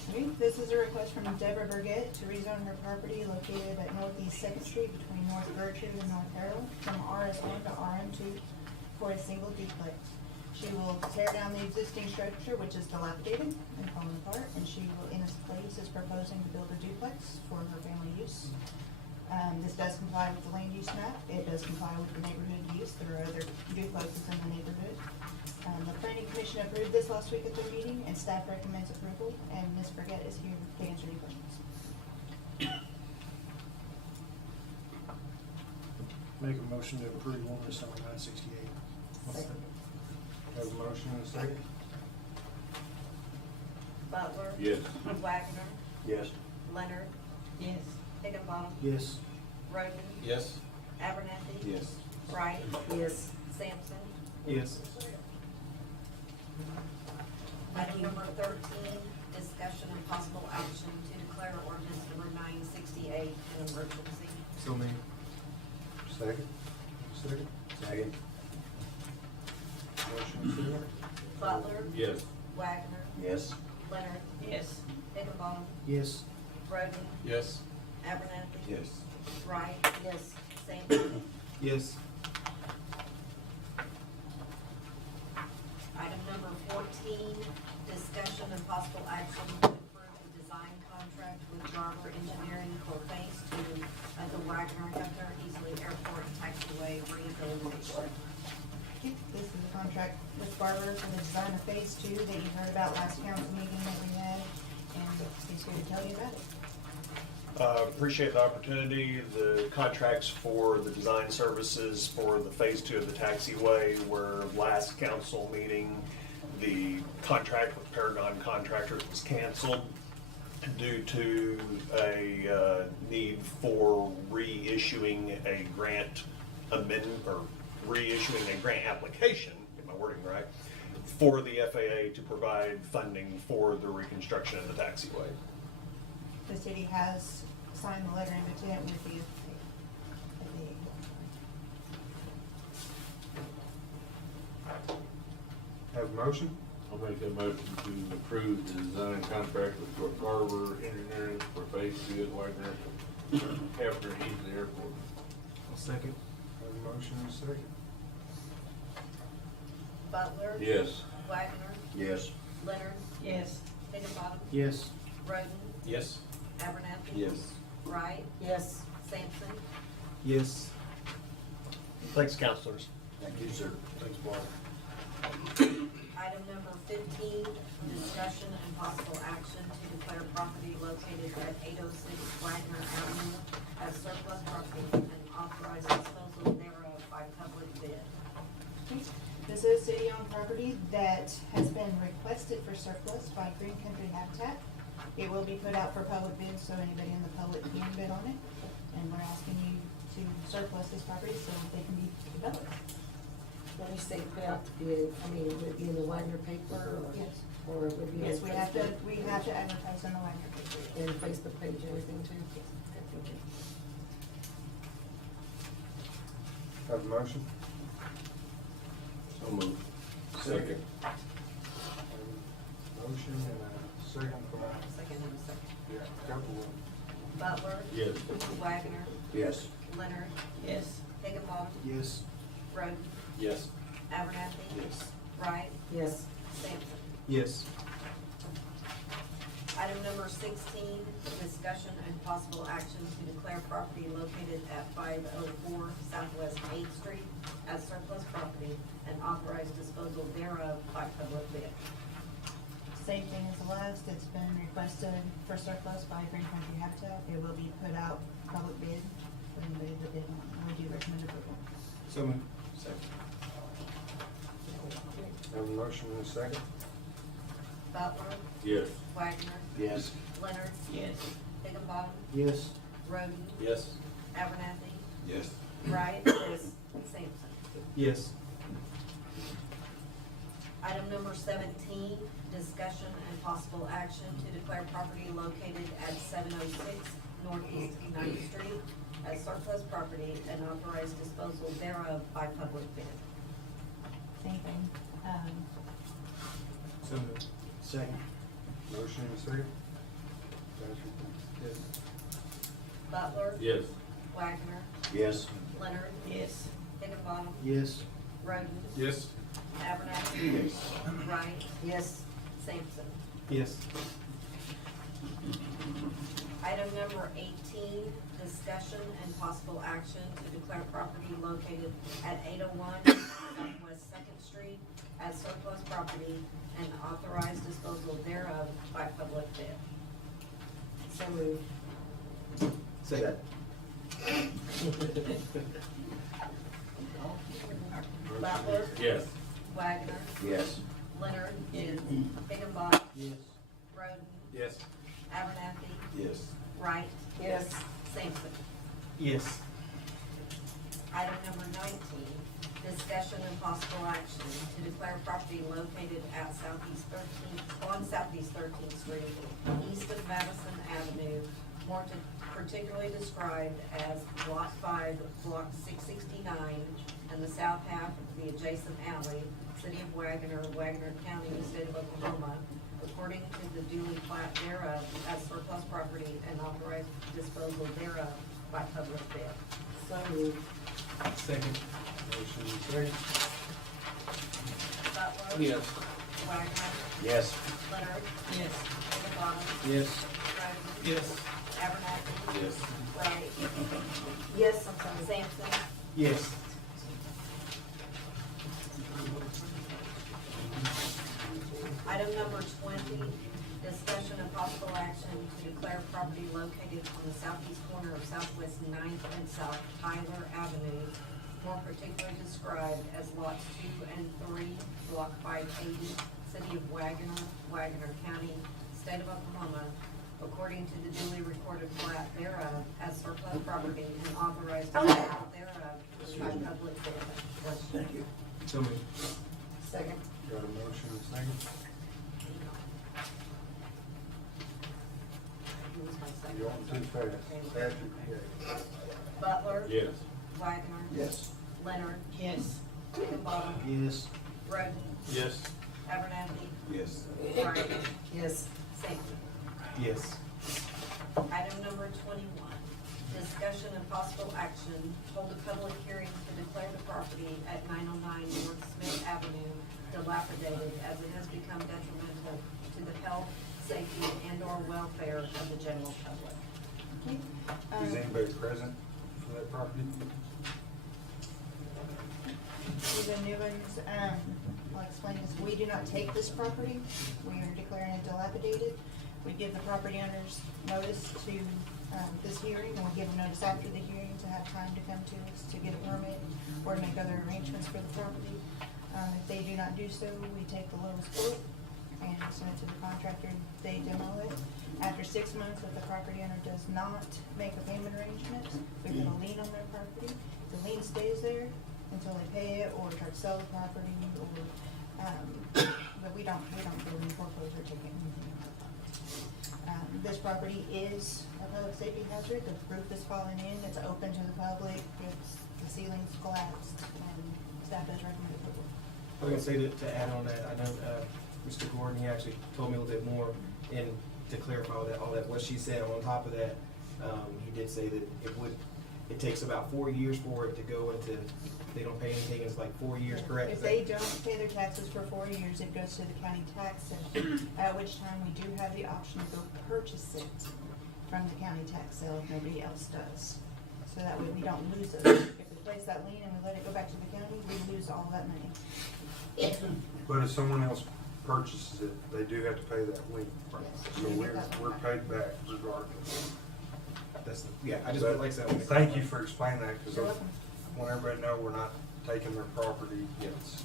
Okay, this is a request from Deborah Burgett to rezone her property located at Northeast Second Street between North Gertrude and North Harrell from RS1 to RM2 for a single duplex. She will tear down the existing structure, which is dilapidated and falling apart, and she will, in its place, is proposing to build a duplex for her family use. This does comply with the land use map. It does comply with the neighborhood use. There are other duplexes in the neighborhood. The planning commission approved this last week at their meeting, and staff recommends approval, and Ms. Burgett is here to answer any questions. Make a motion to approve ordinance number 968. Have a motion and a second? Butler. Yes. Wagoner. Yes. Leonard. Yes. Higginbotham. Yes. Roden. Yes. Abernathy. Yes. Wright. Yes. Sampson. Yes. Item number 13, discussion and possible action to declare ordinance number 968 an emergency. So many. Second? Second? Second. Motion second? Butler. Yes. Wagoner. Yes. Leonard. Yes. Higginbotham. Yes. Roden. Yes. Abernathy. Yes. Wright. Yes. Sampson. Yes. Item number 14, discussion and possible action to approve the design contract with Garber Engineering for Phase 2 of the Wagoner Governor Easley Airport Taxiway rehabilitation. This is a contract with Barber for the design of phase 2 that you heard about last council meeting that we had, and he's here to tell you about it. Appreciate the opportunity. The contracts for the design services for the phase 2 of the taxiway were last council meeting. The contract with Paragon Contractors was canceled due to a need for reissuing a grant amendment, or reissuing a grant application, get my wording right, for the FAA to provide funding for the reconstruction of the taxiway. The city has signed the letter of intent with the Have a motion? I'll make a motion to approve the design contract with Garber Engineering for Phase 2 at Wagoner Governor Easley Airport. I'll second. Have a motion and a second? Butler. Yes. Wagoner. Yes. Leonard. Yes. Higginbotham. Yes. Roden. Yes. Abernathy. Yes. Wright. Yes. Sampson. Yes. Thanks, counselors. Thank you, sir. Thanks, Bob. Item number 15, discussion and possible action to declare property located at 806 Wagner Avenue as surplus property and authorize disposal thereof by public bid. This is city-owned property that has been requested for surplus by Green Country Habitat. It will be put out for public bid, so anybody in the public can bid on it. And we're asking you to surplus this property so they can be developed. When you say put out the bid, I mean, would it be in the Wagner paper or? Yes. Or would it be? Yes, on we have to Facebook? advertise on the Wagner paper. And Facebook page and everything too? Okay, thank you. Have a motion? So moved. Second. Motion and a second from, Second and a second. yeah, couple of them. Butler. Yes. Wagoner. Yes. Leonard. Yes. Higginbotham. Yes. Roden. Yes. Abernathy. Yes. Wright. Yes. Sampson. Yes. Item number 16, discussion and possible action to declare property located at 504 Southwest 8th Street as surplus property and authorize disposal thereof by public bid. Same thing as the last, it's been requested for surplus by Green Country Habitat. It will be put out public bid for anybody that bid on it. And we do recommend approval. So moved. Second. Have a motion and a second? Butler. Yes. Wagner. Yes. Leonard. Yes. Higginbotham. Yes. Roden, Yes. Abernathy, Yes. Wright, Sampson. Yes. Item number 17, discussion and possible action to declare property located at 706 Northeast 9th Street as surplus property and authorize disposal thereof by public bid. Same thing. So moved. Second. Motion and a second. Patrick? Yes. Butler, Yes. Wagoner, Yes. Leonard, Yes. Higginbotham, Yes. Roden, Yes. Abernathy, Wright, Yes. Sampson. Yes. Item number 18, discussion and possible action to declare property located at 801 Southwest 2nd Street as surplus property and authorize disposal thereof by public bid. So moved. Second. Butler, Yes. Wagner, Yes. Leonard, Yes. Higginbotham, Yes. Roden, Yes. Abernathy, Yes. Wright, Yes. Sampson. Yes. Item number 19, discussion and possible action to declare property located at on Southeast 13th Street, east of Madison Avenue, more particularly described as Lot 5, Block 669, and the south half of the adjacent alley, City of Wagoner, Wagoner County, State of Oklahoma, according to the duly plat thereof as surplus property and authorized disposal thereof by public bid. So moved. Second. Motion and a second. Butler. Yes. Wagner. Yes. Leonard. Yes. Higginbotham. Yes. Roden. Yes. Abernathy. Yes. Wright. Yes, I'm sorry. Sampson. Yes. Item number 20, discussion and possible action to declare property located on the southeast corner of Southwest 9th and South Tyler Avenue, more particularly described as lots 2 and 3, block 580, City of Wagoner, Wagoner County, State of Oklahoma, according to the duly recorded plat thereof as surplus property and authorized disposal thereof by public bid. Thank you. So moved. Second. Got a motion and a second. Who was my second? You're on too fast. Patrick? Yeah. Butler. Yes. Wagner. Yes. Leonard. Yes. Higginbotham. Yes. Roden. Yes. Abernathy. Yes. Wright. Yes. Sampson. Yes. Item number 21, discussion and possible action, hold a public hearing to declare the property at 909 North Smith Avenue dilapidated as it has become detrimental to the health, safety, and/or welfare of the general public. Is anybody present for that property? For the new ones, I'll explain this. We do not take this property. We are declaring it dilapidated. We give the property owners notice to this hearing, and we give them notice after the hearing to have time to come to us to get a permit or to make other arrangements for the property. If they do not do so, we take the lowest quote and send it to the contractor. They demo it. After 6 months, if the property owner does not make a payment arrangement, we put a lien on their property. The lien stays there until they pay it or try to sell the property, or but we don't go in foreclosure ticket or anything like that. This property is a public safety hazard. The roof is falling in. It's open to the public. The ceiling's collapsed, and staff has recommended approval. I was gonna say to add on that, I know, Mr. Gordon, he actually told me a little bit more, and to clarify all that, what she said on top of that, he did say that it takes about 4 years for it to go into, if they don't pay anything, it's like 4 years, correct? If they don't pay their taxes for 4 years, it goes to the county tax sale, at which time we do have the option to go purchase it from the county tax sale if nobody else does. So that way we don't lose it. If we place that lien and we let it go back to the county, we lose all that money. But if someone else purchases it, they do have to pay that lien. So we're paid back regardless. I just would like that. Thank you for explaining that, because You're welcome. I want everybody to know we're not taking their property. Yes.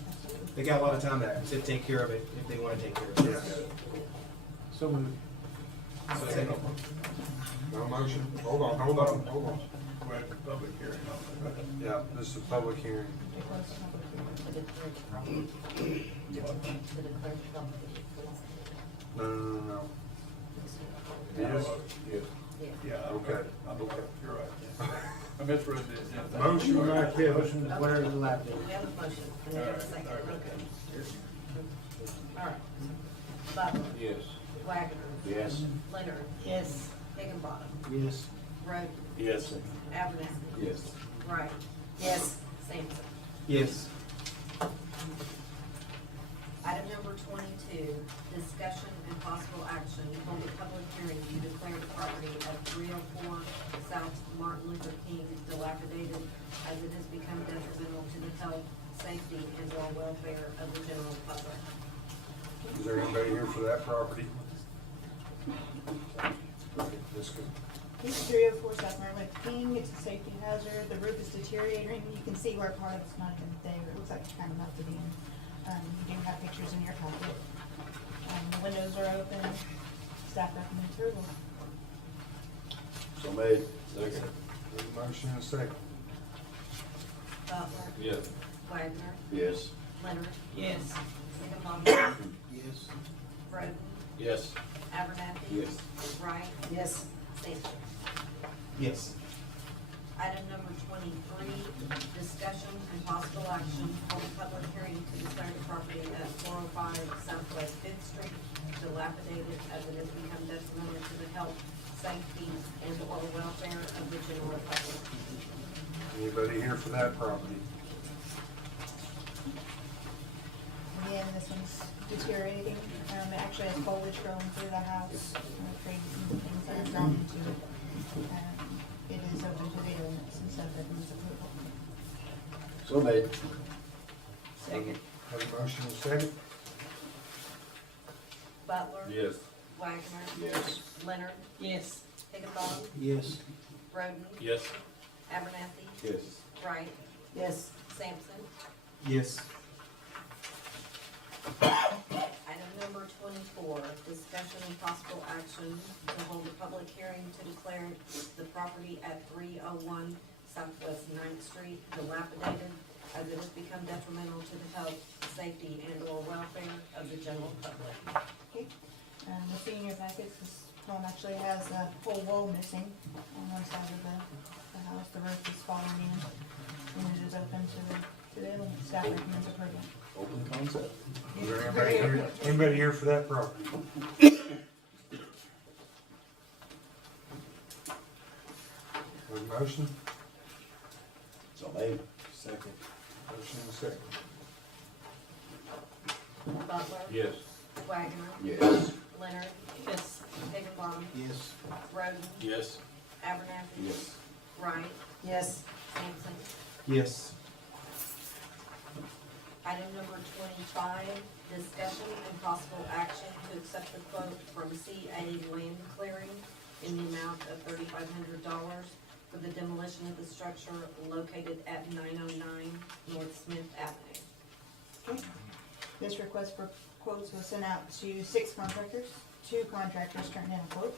They got a lot of time to take care of it if they wanna take care of it. Yes. So moved. Second. No motion? Hold on. We have a public hearing on it, right? Yeah, this is a public hearing. No. Yes? Yeah, Okay. You're right. I misread the agenda. Motion by Kevin. Motion, whatever the lap We have a motion, and we have a second, okay. All right. Butler. Yes. Wagoner. Yes. Leonard. Yes. Higginbottom. Yes. Roden. Yes. Abernathy. Yes. Wright. Yes. Sampson. Yes. Item number 22, discussion and possible action, hold a public hearing to declare the property at 304 South Martin Luther King dilapidated as it has become detrimental to the health, safety, and/or welfare of the general public. Is there anybody here for that property? This good. It's 304 South Martin Luther King, it's a safety hazard, the roof is deteriorating, you can see where part of it's not even there, it looks like it's kind of melted in. You do have pictures in your packet. The windows are open, staff recommends approval. So made. Second. There's a motion and a second. Butler. Yes. Wagner. Yes. Leonard. Yes. Higginbotham. Yes. Roden. Yes. Abernathy. Yes. Wright. Yes. Sampson. Yes. Item number 23, discussion and possible action, hold a public hearing to declare the property at 405 Southwest Fifth Street dilapidated as it has become detrimental to the health, safety, and/or welfare of the general public. Anybody here for that property? Again, this one's deteriorating, it actually has foliage growing through the house, trees and things that are grown into it. It is open to the ordinance and stuff that needs approval. So made. Second. Have a motion and a second? Butler. Yes. Wagner. Yes. Leonard. Yes. Higginbotham. Yes. Roden. Yes. Abernathy. Yes. Wright. Yes. Sampson. Yes. Item number 24, discussion and possible action to hold a public hearing to declare the property at 301 Southwest 9th Street dilapidated as it has become detrimental to the health, safety, and/or welfare of the general public. Okay, the senior packets, this home actually has a whole wall missing on one side of the house, the roof is falling in, and it is open to the elements, staff recommends approval. Open concept. Is there anybody here for that property? Have a motion? So made. Second. Motion and a second. Butler. Yes. Wagner. Yes. Leonard. Yes. Higginbotham. Yes. Roden. Yes. Abernathy. Yes. Wright. Yes. Sampson. Yes. Item number 25, discussion and possible action to accept the quote from CA Land Clearing in the amount of $3,500 for the demolition of the structure located at 909 North Smith Avenue. This request for quotes was sent out to 6 contractors. 2 contractors turned in a quote.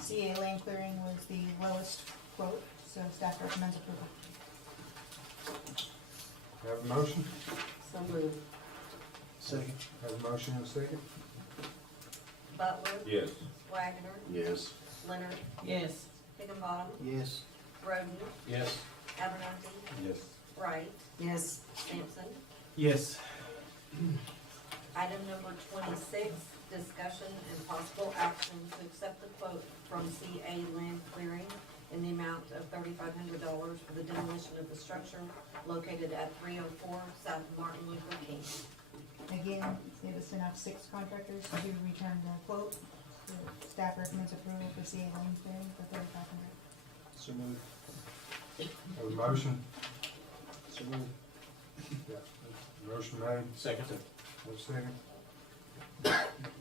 CA Land Clearing was the lowest quote, so staff recommends approval. Have a motion? So moved. Second. Have a motion and a second? Butler. Yes. Wagner. Yes. Leonard. Yes. Higginbotham. Yes. Roden. Yes. Abernathy. Yes. Wright. Yes. Sampson. Yes. Item number 26, discussion and possible action to accept the quote from CA Land Clearing in the amount of $3,500 for the demolition of the structure located at 304 South Martin Luther King. Again, it was sent out to 6 contractors to return the quote. So staff recommends approval for CA Land Clearing for $3,500. So moved. Have a motion? So moved. Yeah. Motion made. Second. Have a second?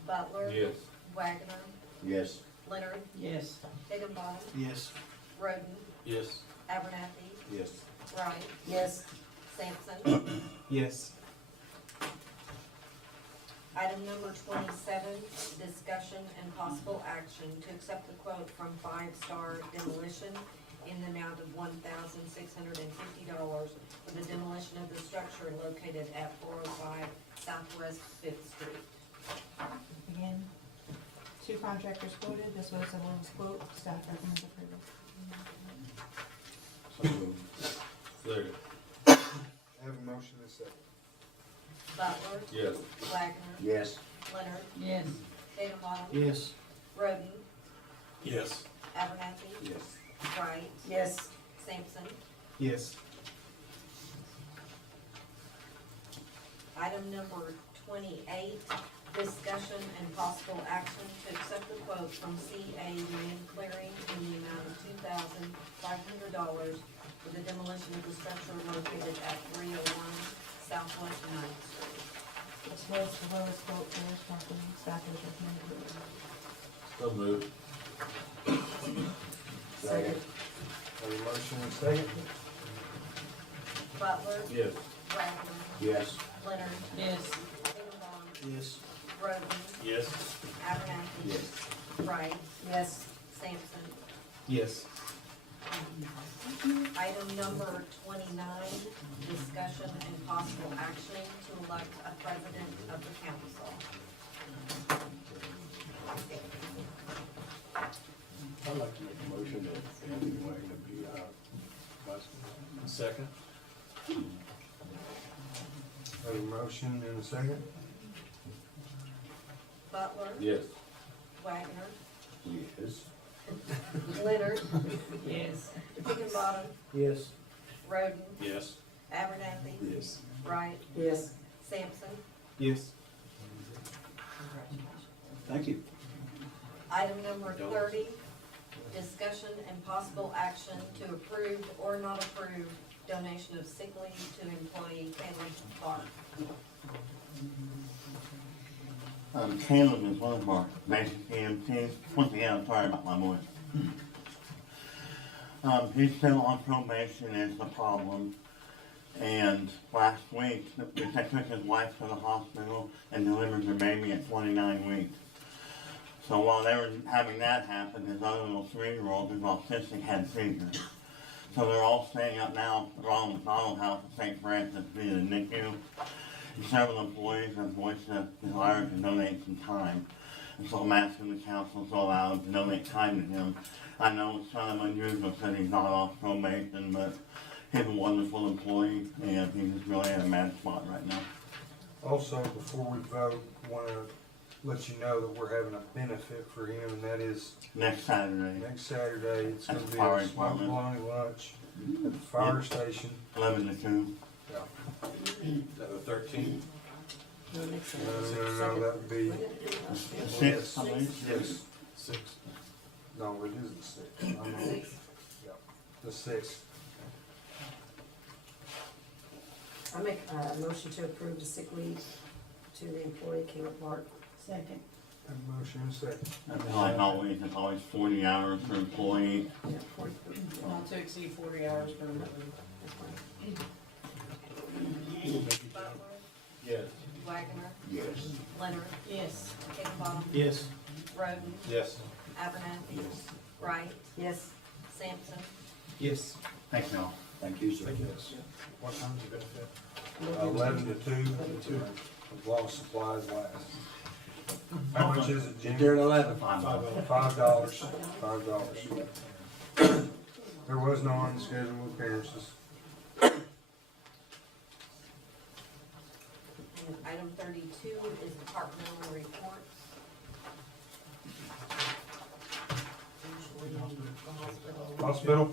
Butler. Yes. Wagner. Yes. Leonard. Yes. Higginbotham. Yes. Roden. Yes. Abernathy. Yes. Wright. Yes. Sampson. Yes. Item number 27, discussion and possible action to accept the quote from Five Star Demolition in the amount of $1,650 for the demolition of the structure located at 405 Southwest Fifth Street. Again, 2 contractors quoted, this was the lowest quote, staff recommends approval. Second. Have a motion and a second. Butler. Yes. Wagner. Yes. Leonard. Yes. Higginbotham. Yes. Roden. Yes. Abernathy. Yes. Wright. Yes. Sampson. Yes. Item number 28, discussion and possible action to accept the quote from CA Land Clearing in the amount of $2,500 for the demolition of the structure located at 301 Southwest 9th Street. This was the lowest quote for this property, staff is recommending approval. So moved. Second. Have a motion and a second. Butler. Yes. Wagner. Yes. Leonard. Yes. Higginbotham. Yes. Roden. Yes. Abernathy. Yes. Wright. Yes. Sampson. Yes. Item number 29, discussion and possible action to elect a president of the council. I'd like to make a motion that Anthony Wagner be vice president. Second. Have a motion and a second. Butler. Yes. Wagner. Yes. Leonard. Yes. Higginbotham. Yes. Roden. Yes. Abernathy. Yes. Wright. Yes. Sampson. Yes. Thank you. Item number 30, discussion and possible action to approve or not approve donation of sick leave to employee Caleb Clark. Caleb is one of our basic EMTs. Once again, I'm sorry about my voice. He's still on probation is the problem. And last week, they took his wife to the hospital and delivered her baby at 29 weeks. So while they were having that happen, his other little 3-year-old who's autistic had seizures. So they're all staying up now at Ronald McDonald House in St. Francis via the NICU. And several employees have voiced a desire to donate some time. And so I'm asking the council to allow him to donate time to him. I know it's kind of unusual that he's not off probation, but he's a wonderful employee and he's just really in a mad spot right now. Also, before we vote, want to let you know that we're having a benefit for him, and that is Next Saturday, next Saturday. It's going At to the be fire a smoke department. bologna lunch at the fire station. 11 to 2. Yeah. Is that the 13th? No, that would be. The 6th, I believe. Yes. 6th. No, it is the 6th. I'm on- Yeah, the 6th. I make a motion to approve the sick leave to the employee Caleb Clark. Second. Have a motion and a second. Like always, it's always 40 hours per employee. Yeah, 40. Not to exceed 40 hours per month. Butler. Yes. Wagner. Yes. Leonard. Yes. Higginbotham. Yes. Roden. Yes. Abernathy. Yes. Wright. Yes. Sampson. Yes. Thank you all. Thank you, sir. What time's the benefit? 11 to 2, as long as supplies last. How much is it, Get Jim? there at 11. $5. $5. There was no unscheduled appearances. And item 32 is departmental reports. Usually the hospital. Hospital?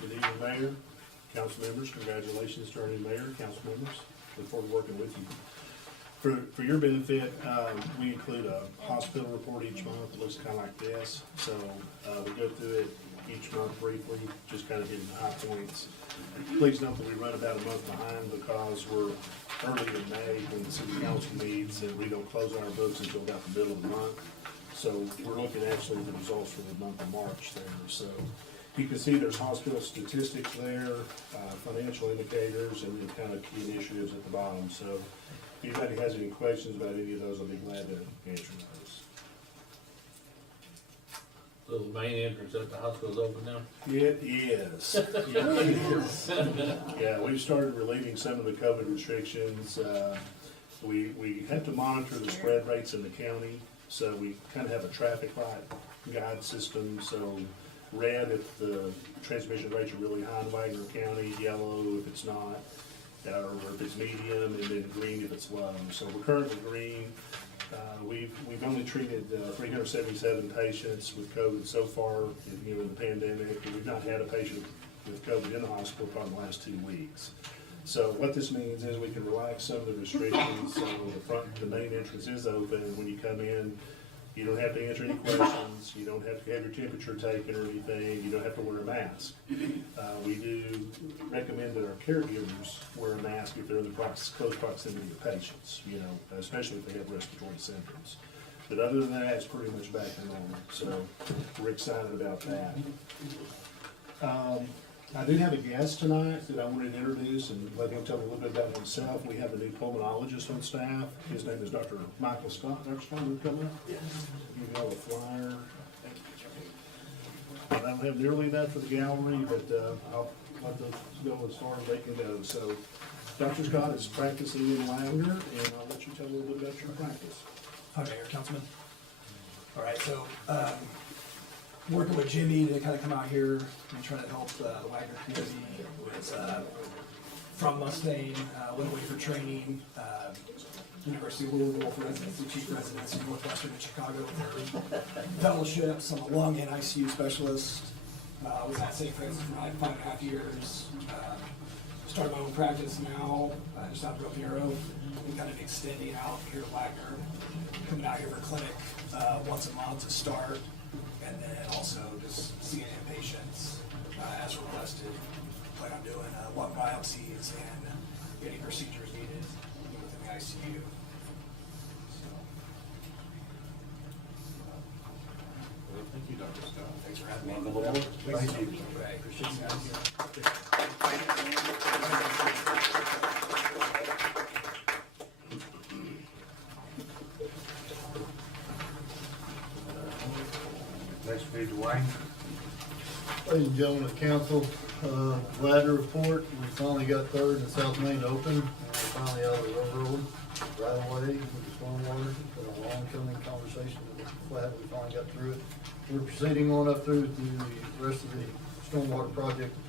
Good evening, Mayor, council members. Congratulations to our new mayor, council members. Look forward to working with you. For your benefit, we include a hospital report each month. It looks kind of like this. So we go through it each month briefly, just kind of hitting the high points. Please note that we run about a month behind because we're early in May when the city council meets and we don't close our books until about the middle of the month. So we're looking actually at the results for the month of March there. So You can see there's hospital statistics there, financial indicators, and then kind of key initiatives at the bottom. So if anybody has any questions about any of those, I'll be glad to answer those. So the main entrance at the hospital's open now? It is. Yeah, we've started relieving some of the COVID restrictions. We have to monitor the spread rates in the county, so we kind of have a traffic light guide system. So red if the transmission rates are really high in Wagoner County, yellow if it's not, or if it's medium, and then green if it's low. So we're currently green. We've only treated 377 patients with COVID so far, in the pandemic. We've not had a patient with COVID in the hospital probably the last 2 weeks. So what this means is we can relax some of the restrictions. So the main entrance is open. When you come in, you don't have to answer any questions. You don't have to have your temperature taken or anything. You don't have to wear a mask. We do recommend that our caregivers wear a mask if they're in the close proximity of patients, especially if they have respiratory symptoms. But other than that, it's pretty much back to normal. So we're excited about that. I do have a guest tonight that I wanted to introduce and let him tell a little bit about himself. We have a new pulmonologist on staff. His name is Dr. Michael Scott. Dr. Scott, will you come up? Yes. You have a flyer. I don't have nearly enough for the gallery, but I'll let those go as far as they can go. So Dr. Scott is practicing in Wagoner, and I'll let you tell a little bit about your practice. Hi, Mayor, Councilman. All right, so working with Jimmy to kind of come out here and try to help the Wagoner community with from Mustang, went away for training, University of Louisville for residency, chief residents in Northwestern and Chicago with their fellowships. I'm a lung and ICU specialist. Was at St. Francis for like 5.5 years. Started my own practice now, just out of Broken Arrow, and kind of extending out here at Wagoner. Coming out here for clinic once a month to start, and then also just seeing patients as requested. Plan on doing lung biopsies and any procedures needed within the ICU. Well, thank you, Dr. Scott. Thanks for having me. Welcome aboard. Thank you. Right, appreciate you guys. Next will be Dwayne. Ladies and gentlemen of council, ladder report, we finally got Third and South Main open, and we're finally out of the railroad right away with the stormwater. It's been a long coming conversation, but glad we finally got through it. We're proceeding on up through to the rest of the stormwater project to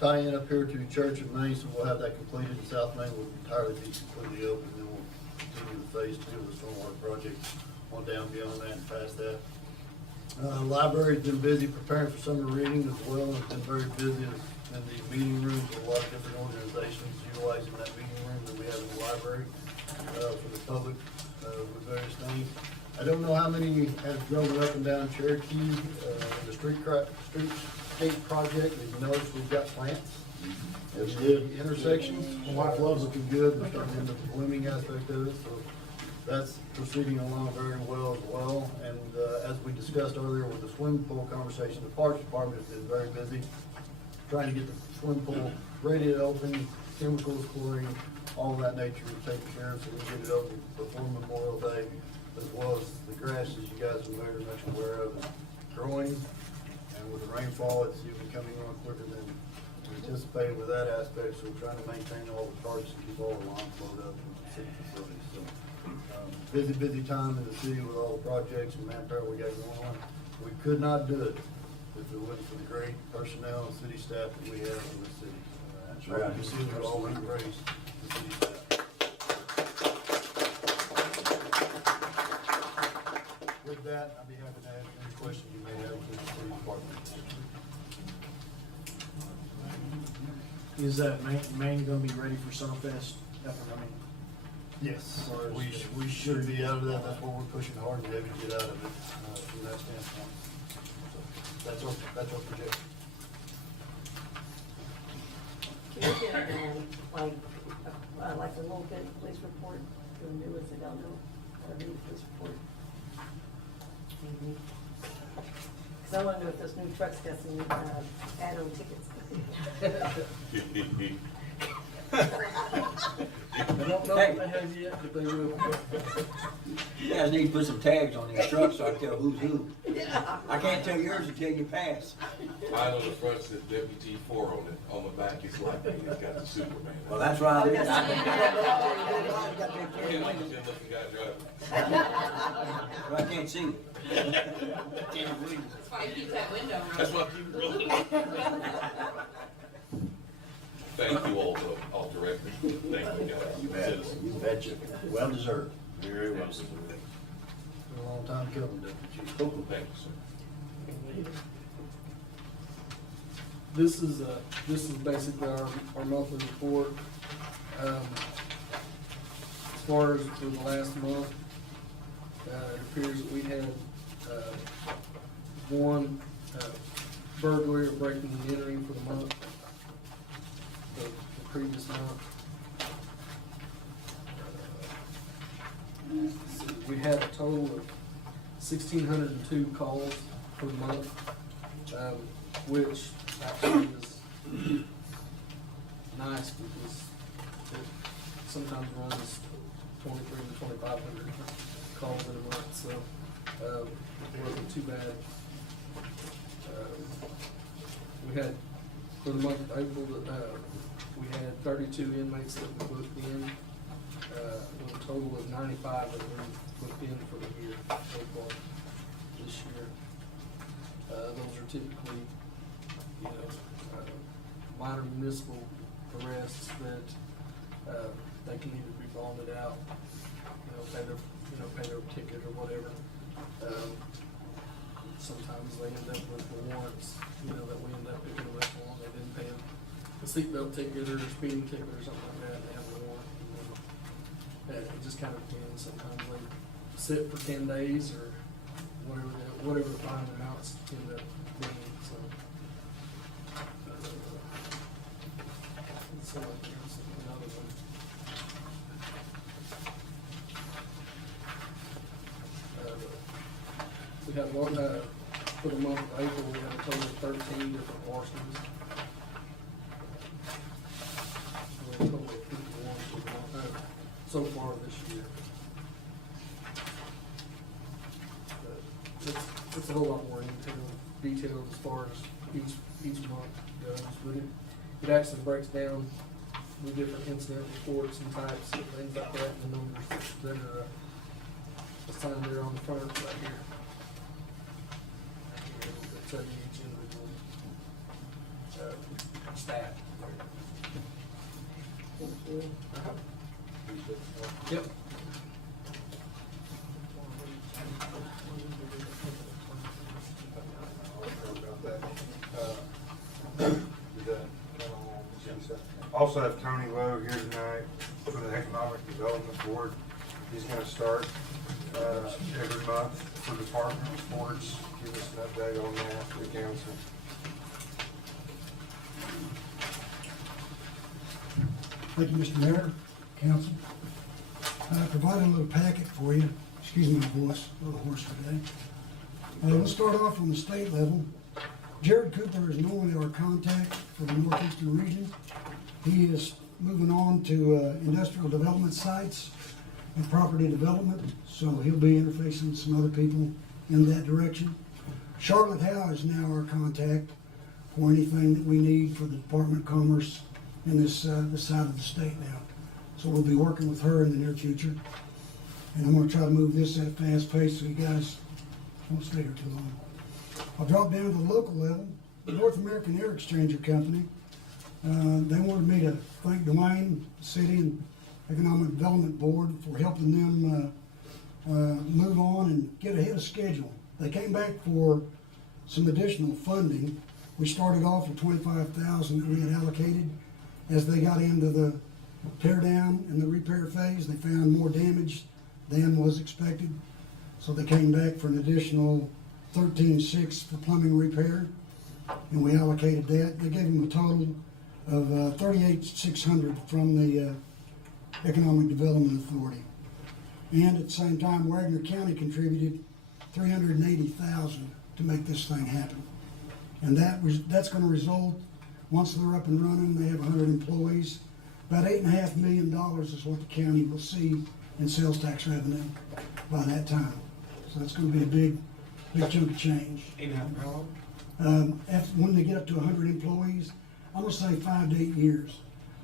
tie in up here to Church of Maine, so we'll have that completed, and South Main will entirely be completely open, then we'll continue with phase 2 of the stormwater project on down beyond that and past that. Library's been busy preparing for summer reading as well. It's been very busy in the meeting rooms with a lot of different organizations utilizing that meeting room that we have in the library for the public with various things. I don't know how many have driven up and down Cherokee, the streetscape project. As you notice, we've got plants. It's good intersections. White Love's looking good. They're starting into the blooming aspect of it. So that's proceeding along very well as well. And as we discussed earlier with the swimming pool conversation, the Parks Department has been very busy trying to get the swimming pool ready to open, chemicals, chlorine, all of that nature is taken care of, so we get it open before Memorial Day, as well as the grass, as you guys are very much aware of, is growing. And with the rainfall, it's even coming on quicker than we anticipated with that aspect, so we're trying to maintain all the parks and keep all the lawns flowed up in the city facilities. So busy time in the city with all the projects and manpower we got going on. We could not do it if it wasn't for the great personnel and city staff that we have in the city. That's right. You see, we always praise the city staff. With that, I'd be happy to answer any questions you may have with the city department. Is that Maine gonna be ready for Summerfest up and running? Yes, we should be out of that. That's what we're pushing hard and heavy to get out of it from that standpoint. So that's our projection. Can you get, like a little bit of police report, the newest, I don't know, the police report? Because I want to know if those new trucks got some, add-on tickets. I don't know if they have yet, but they will. You guys need to put some tags on these trucks so I can tell who's who. I can't tell yours until you pass. Mine on the front says WT4 on it, on the back it's like, it's got the Superman. Well, that's right. Looking guy driving. I can't see. That's why you keep that window running. That's why I keep rolling. Thank you all, all directors. Thank you guys. You bet. You betcha. Well deserved. Very well deserved. A long time coming, Chief. Thank you, sir. This is basically our monthly report. As far as for the last month, it appears that we had, one, burglary or breaking and entering for the month, the previous month. We had a total of 1,602 calls for the month, which actually is nice because it sometimes runs 2,300 to 2,500 calls in a month, so it wasn't too bad. We had, for the month of April, we had 32 inmates that we booked in, with a total of 95 that were booked in for the year so far this year. Those are typically, minor municipal arrests that, they can either be bonded out, pay their ticket or whatever. Sometimes they end up with the warrants, that we end up picking them up on. They didn't pay a seatbelt ticket or a speeding ticket or something like that, they have a warrant. It just kind of depends. Sometimes they sit for 10 days or whatever the fine amounts end up being, so. Another one. We had one, for the month of April, we had a total of 13 different larcenies. We had a total of 51 for the month, so far this year. It's a whole lot more detailed as far as each month goes, but it actually breaks down the different incident reports and types and things like that, and the numbers that are assigned there on the front right here. That tell you each individual stat. Yep. Also have Tony Lowe here tonight for the Economic Development Board. He's gonna start, every month for department reports, give us an update on that for the council. Thank you, Mr. Mayor, council. I provided a little packet for you. Excuse my voice, a little hoarse today. We'll start off on the state level. Jared Cooper is normally our contact for the northeastern region. He is moving on to industrial development sites and property development, so he'll be interfacing with some other people in that direction. Charlotte Howe is now our contact for anything that we need for the Department of Commerce in this side of the state now. So we'll be working with her in the near future. And I'm gonna try to move this at a fast pace so you guys won't stay here too long. I'll drop down to the local level. The North American Air Exchanger Company, they wanted me to thank Dwayne, the city and Economic Development Board for helping them move on and get ahead of schedule. They came back for some additional funding. We started off with $25,000 that we had allocated. As they got into the tear down and the repair phase, they found more damage than was expected. So they came back for an additional $13,600 for plumbing repair, and we allocated that. They gave them a total of $38,600 from the Economic Development Authority. And at the same time, Wagoner County contributed $380,000 to make this thing happen. And that's gonna result, once they're up and running, they have 100 employees, about $8.5 million is what the county will see in sales tax revenue by that time. So that's gonna be a big chunk of change. 8.5 how long? When they get up to 100 employees, I'm gonna say 5 to 8 years.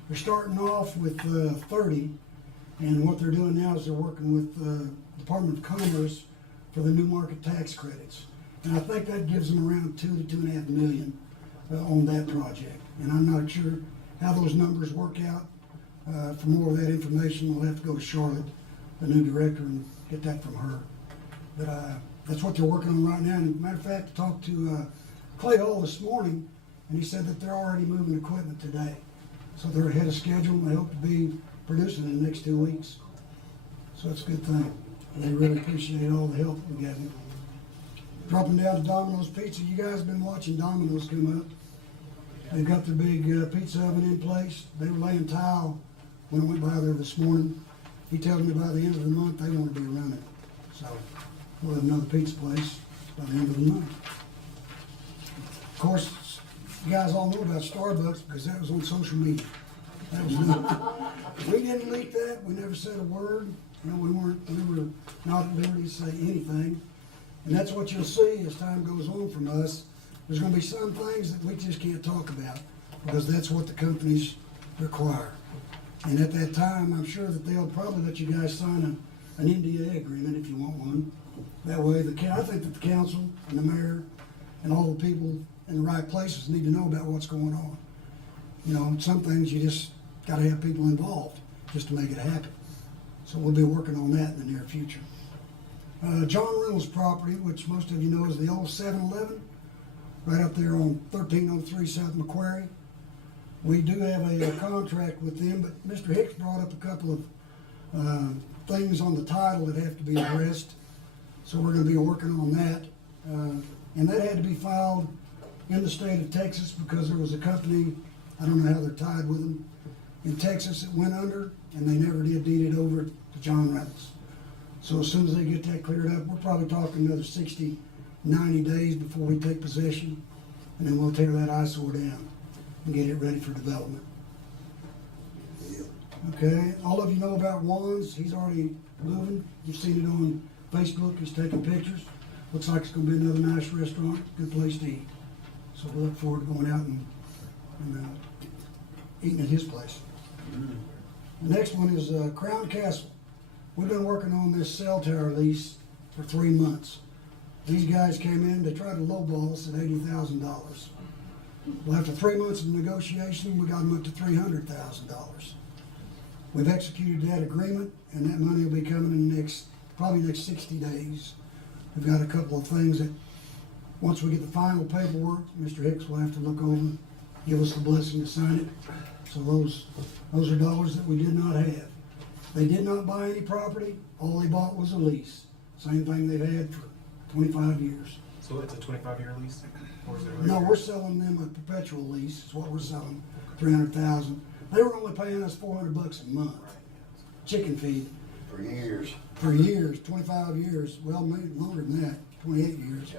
They're starting off with 30, and what they're doing now is they're working with the Department of Commerce for the new market tax credits. And I think that gives them around 2 to 2.5 million on that project. And I'm not sure how those numbers work out. For more of that information, we'll have to go to Charlotte, the new director, and get that from her. But that's what they're working on right now. And matter of fact, I talked to Clay Hall this morning, and he said that they're already moving equipment today. So they're ahead of schedule, and they hope to be producing in the next 2 weeks. So that's a good thing. And they really appreciate all the help we got. Dropping down to Domino's Pizza. You guys been watching Domino's come up. They've got their big pizza oven in place. They were laying tile when I went by there this morning. He told me by the end of the month they want to be running. So we'll have another pizza place by the end of the month. Of course, you guys all know about Starbucks because that was on social media. That was new. We didn't leak that. We never said a word. You know, we were not at liberty to say anything. And that's what you'll see as time goes on from us. There's going to be some things that we just can't talk about because that's what the companies require. And at that time, I'm sure that they'll probably let you guys sign an NDA agreement if you want one. That way, I think that the council and the mayor and all the people in the right places need to know about what's going on. You know, some things you just got to have people involved just to make it happen. So we'll be working on that in the near future. John Reynolds' property, which most of you know is the old 7-Eleven, right up there on 1303 South Macquarie. We do have a contract with them, but Mr. Hicks brought up a couple of things on the title that have to be addressed. So we're going to be working on that. And that had to be filed in the state of Texas because there was a company, I don't know how they're tied with them, in Texas that went under, and they never did deed it over to John Reynolds. So as soon as they get that cleared up, we're probably talking another 60, 90 days before we take possession, and then we'll tear that eyesore down and get it ready for development. Okay, all of you know about Juan's. He's already moving. You've seen it on Facebook. He's taking pictures. Looks like it's going to be another nice restaurant, good place to eat. So we look forward to going out and eating at his place. The next one is Crown Castle. We've been working on this cell tower lease for 3 months. These guys came in, they tried to lowball us at $80,000. Well, after 3 months of negotiation, we got them up to $300,000. We've executed that agreement, and that money will be coming in the probably next 60 days. We've got a couple of things that, once we get the final paperwork, Mr. Hicks will have to look over, give us the blessing to sign it. So those are dollars that we did not have. They did not buy any property. All they bought was a lease. Same thing they've had for 25 years. So it's a 25-year lease? Or is it No, we're selling them a perpetual lease. Is what we're selling, $300,000. They were only paying us $400 a month. Chicken feed. For years. For years, 25 years. Well, maybe longer than that, 28 years.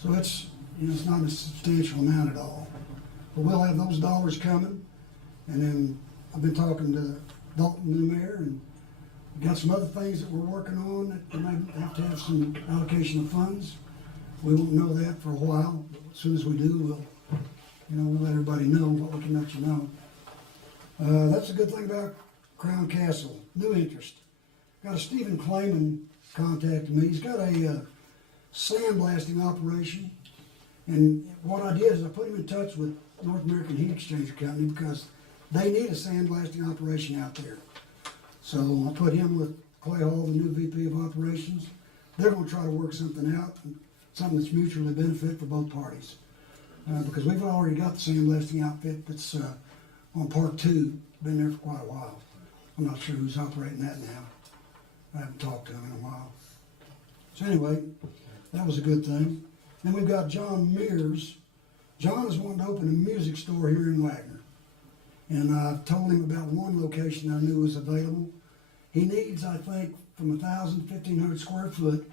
So it's not a substantial amount at all. But we'll have those dollars coming. And then I've been talking to Dalton, the mayor, and got some other things that we're working on that we might have to have some allocation of funds. We won't know that for a while, but as soon as we do, we'll let everybody know what we can let you know. That's a good thing about Crown Castle. New interest. Got a Stephen Clayman contacted me. He's got a sandblasting operation, and what I did is I put him in touch with North American Heat Exchanger Company because they need a sandblasting operation out there. So I put him with Clay Hall, the new VP of Operations. They're going to try to work something out, something that's mutually benefit for both parties. Because we've already got the sandblasting outfit that's on Park 2, been there for quite a while. I'm not sure who's operating that now. I haven't talked to him in a while. So anyway, that was a good thing. Then we've got John Mears. John is wanting to open a music store here in Wagoner. And I told him about one location I knew was available. He needs, I think, from 1,000 to 1,500 square foot.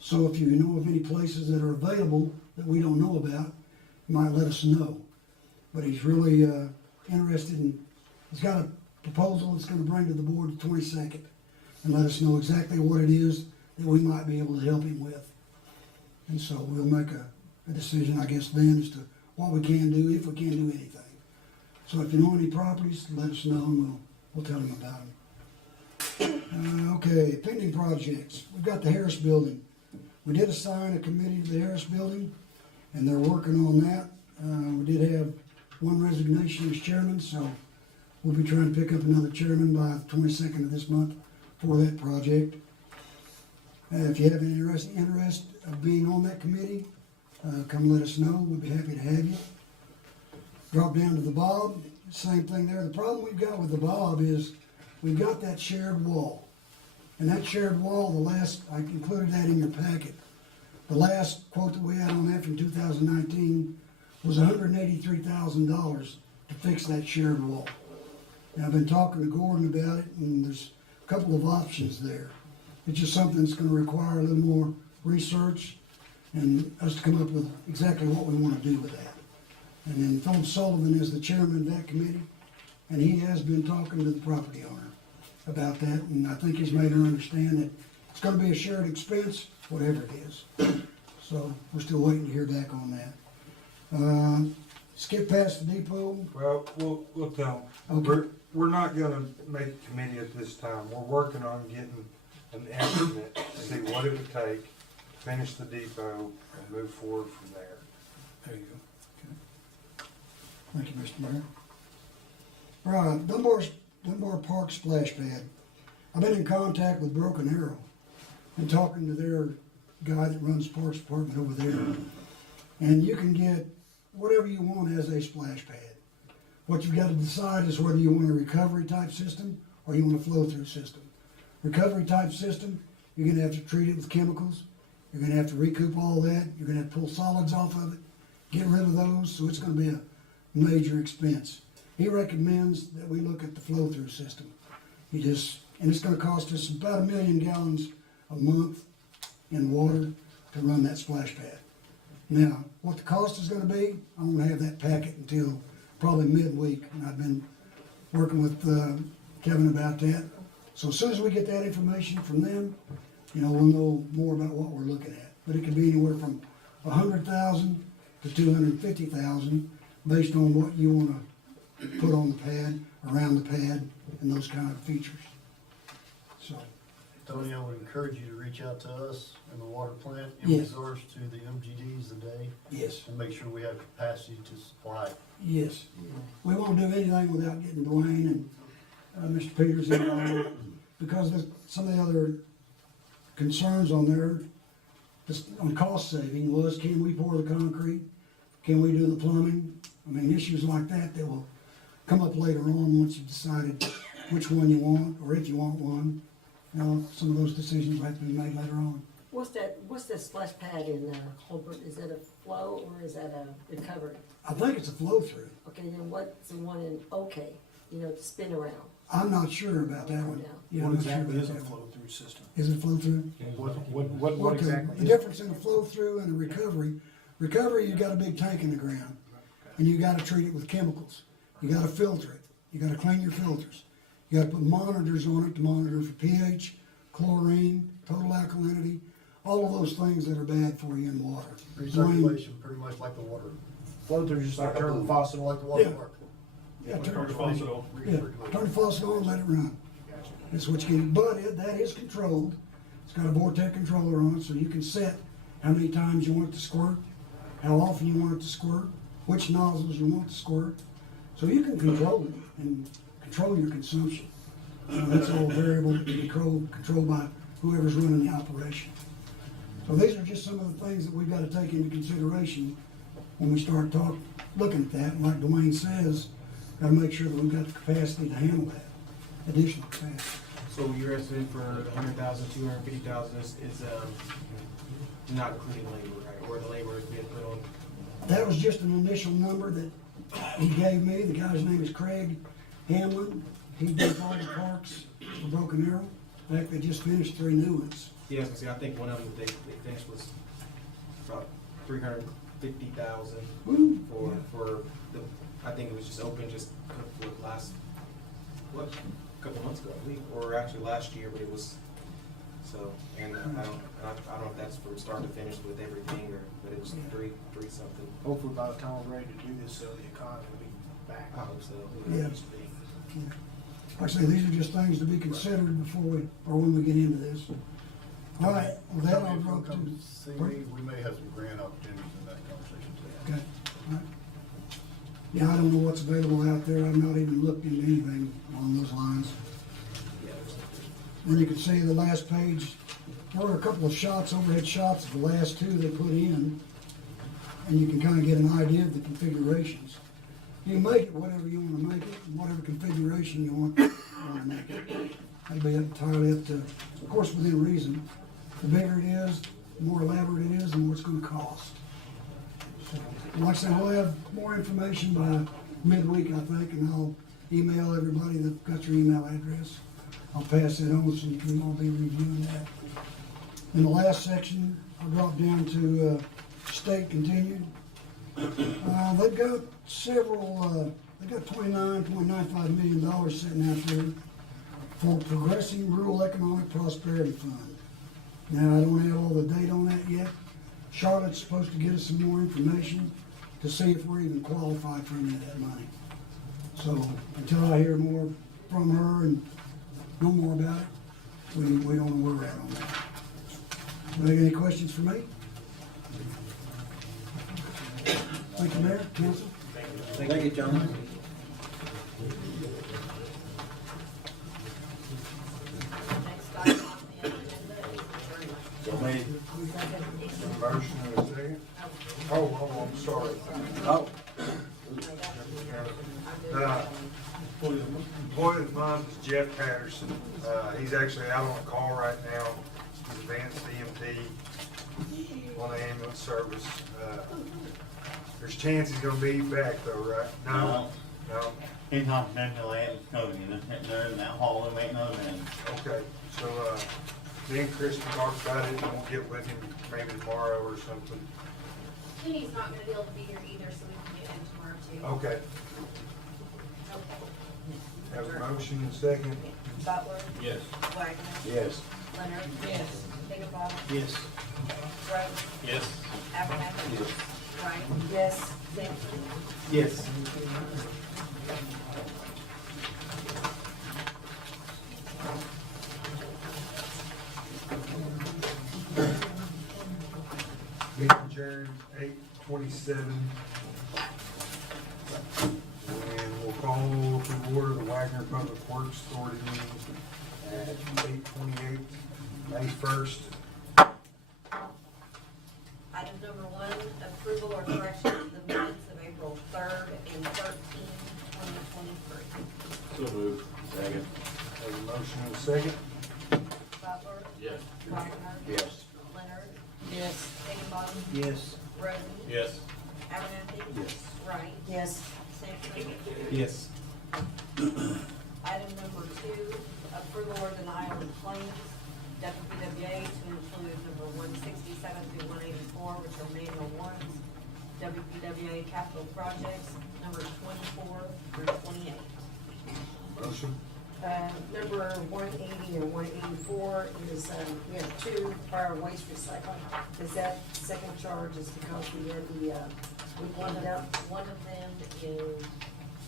So if you know of any places that are available that we don't know about, he might let us know. But he's really, interested in, he's got a proposal that's gonna bring to the board the 22nd and let us know exactly what it is that we might be able to help him with. And so we'll make a decision, I guess, then as to what we can do, if we can do anything. So if you know any properties, let us know and we'll tell him about them. Okay, pending projects. We've got the Harris Building. We did assign a committee to the Harris Building, and they're working on that. We did have one resignation as chairman, so we'll be trying to pick up another chairman by the 22nd of this month for that project. If you have any interest of being on that committee, come let us know. We'd be happy to have you. Drop down to the Bob, same thing there. The problem we've got with the Bob is we've got that shared wall. And that shared wall, I included that in your packet. The last quote that we had on that from 2019 was $183,000 to fix that shared wall. And I've been talking to Gordon about it, and there's a couple of options there. It's just something that's gonna require a little more research and us to come up with exactly what we wanna do with that. And then Philip Sullivan is the chairman of that committee, and he has been talking to the property owner about that, and I think he's made her understand that it's gonna be a shared expense, whatever it is. So we're still waiting to hear back on that. Skip past the depot. Well, we'll tell them. Okay. We're not gonna make a committee at this time. We're working on getting an estimate to see what it would take to finish the depot and move forward from there. There you go. Okay. Thank you, Mr. Mayor. All right, Dunbar Park splash pad. I've been in contact with Broken Arrow and talking to their guy that runs Parks Department over there. And you can get whatever you want as a splash pad. What you've got to decide is whether you want a recovery type system or you want a flow through system. Recovery type system, you're gonna have to treat it with chemicals. You're gonna have to recoup all that. You're gonna have to pull solids off of it, get rid of those, so it's gonna be a major expense. He recommends that we look at the flow through system. And it's gonna cost us about 1 million gallons a month in water to run that splash pad. Now, what the cost is gonna be, I won't have that packet until probably midweek, and I've been working with Kevin about that. So as soon as we get that information from them, we'll know more about what we're looking at. But it could be anywhere from 100,000 to 250,000, based on what you wanna put on the pad, around the pad, and those kind of features. So, Tony, I would encourage you to reach out to us in the water plant in Yes. regards to the MGDs a day. yes, And make sure we have capacity to supply. yes. We won't do anything without getting Dwayne and Mr. Peters involved, because there's some of the other concerns on there, just on cost saving, was can we pour the concrete? Can we do the plumbing? I mean, issues like that will come up later on once you've decided which one you want, or if you want one. Some of those decisions will have to be made later on. What's that splash pad in Holbrook? Is that a flow or is that a recovery? I think it's a flow through. Okay, then what's the one in OK, to spin around? I'm not sure about that one. Yeah, I'm What not sure exactly about is a that one. flow through system? Is it flow through? What Okay, exactly? the difference in a flow through and a recovery, you got a big tank in the ground, and you gotta treat it with chemicals. You gotta filter it, you gotta clean your filters. You gotta put monitors on it to monitor for pH, chlorine, total alkalinity, all of those things that are bad for you in water. Recirculation, pretty much like the water. Flow through just like turning the faucet Like the water Yeah. park. Yeah, Turn the faucet on. turn the faucet on, let it run. That's what you can, but that is controlled. It's got a Vortec controller on it, so you can set how many times you want it to squirt, how often you want it to squirt, which nozzles you want to squirt. So you can control it and control your consumption. That's all variable, controlled by whoever's running the operation. So these are just some of the things that we've got to take into consideration when we start looking at that. And like Dwayne says, got to make sure that we've got the capacity to handle that, additional capacity. So your estimate for 100,000, 250,000 is not including labor, right? Or the labor is being put on? That was just an initial number that he gave me. The guy's name is Craig Hamlin. He does all the parks for Broken Arrow. In fact, they just finished 3 new ones. Yeah, I think one of them that they finished was about 300 50,000 Woo. for the, I think it was just open just a couple months ago, I believe, or actually last year, but it was, so, and I don't know if that's from start to finish with everything, but it was three something. Hopefully by the time we're ready to do this, the economy will be back. I hope so. Yeah. Like I say, these are just things to be considered before we, or when we get into this. All right, well, that I'll drop to. See me, we may have some grant opportunities in that conversation today. Okay, all right. Yeah, I don't know what's available out there. I've not even looked into anything along those lines. And you can see the last page, there were a couple of shots, overhead shots of the last two they put in. And you can kind of get an idea of the configurations. You can make it whatever you want to make it, whatever configuration you want to make it. That'll be entirely up to, of course, within reason. The bigger it is, the more elaborate it is, the more it's going to cost. So, like I said, we'll have more information by midweek, I think, and I'll email everybody that got your email address. I'll pass that on so you can all be reviewing that. In the last section, I'll drop down to state continued. They've got several, they've got $29.95 million sitting out there for Progressing Rural Economic Prosperity Fund. Now, I don't have all the date on that yet. Charlotte's supposed to get us some more information to see if we're even qualified for any of that money. So until I hear more from her and know more about it, we don't know where we're at on that. Do you have any questions for me? Thank you, Mayor, Council. Thank you, John. Next item on the agenda is adjournment. So made. Motion and a second. Oh, I'm sorry. Oh. Employee of mine is Jeff Patterson. He's actually out on a call right now. He's advanced EMT on the ambulance service. There's a chance he's gonna be back though, right? No? No? He's not been to land code, you know, sitting there in that hallway waiting on him. Okay, so, me and Chris will talk about it and we'll get with him maybe tomorrow or something. Kenny's not gonna be able to be here either, so we can get him tomorrow too. Okay. Have a motion and a second. Butler. Yes. Wagner. Yes. Leonard. Yes. Higginbotham. Yes. Rhodes. Yes. Abernathy. Yes. Wright. Yes. Sampson. Yes. Meeting adjourned 8:27. And we'll call to order the Wagoner Public Works Authority meeting at 8:28, May 1st. Item number 1, approval or correction of the minutes of April 3rd and 13th, 2023. So moved. Second. Have a motion and a second. Butler. Yes. Wagner. Yes. Leonard. Yes. Higginbotham. Yes. Rhodes. Yes. Abernathy. Yes. Wright. Yes. Sampson. Yes. Item number 2, approval or denial of claims, WPWA to include number 167 through 184, which are manual warrants, WPWA capital projects, numbers 24 through 28. Motion. Number 180 and 184 is, we have 2 fire waste recycling. Is that second charge is because we had the, we wanted out? One of them is,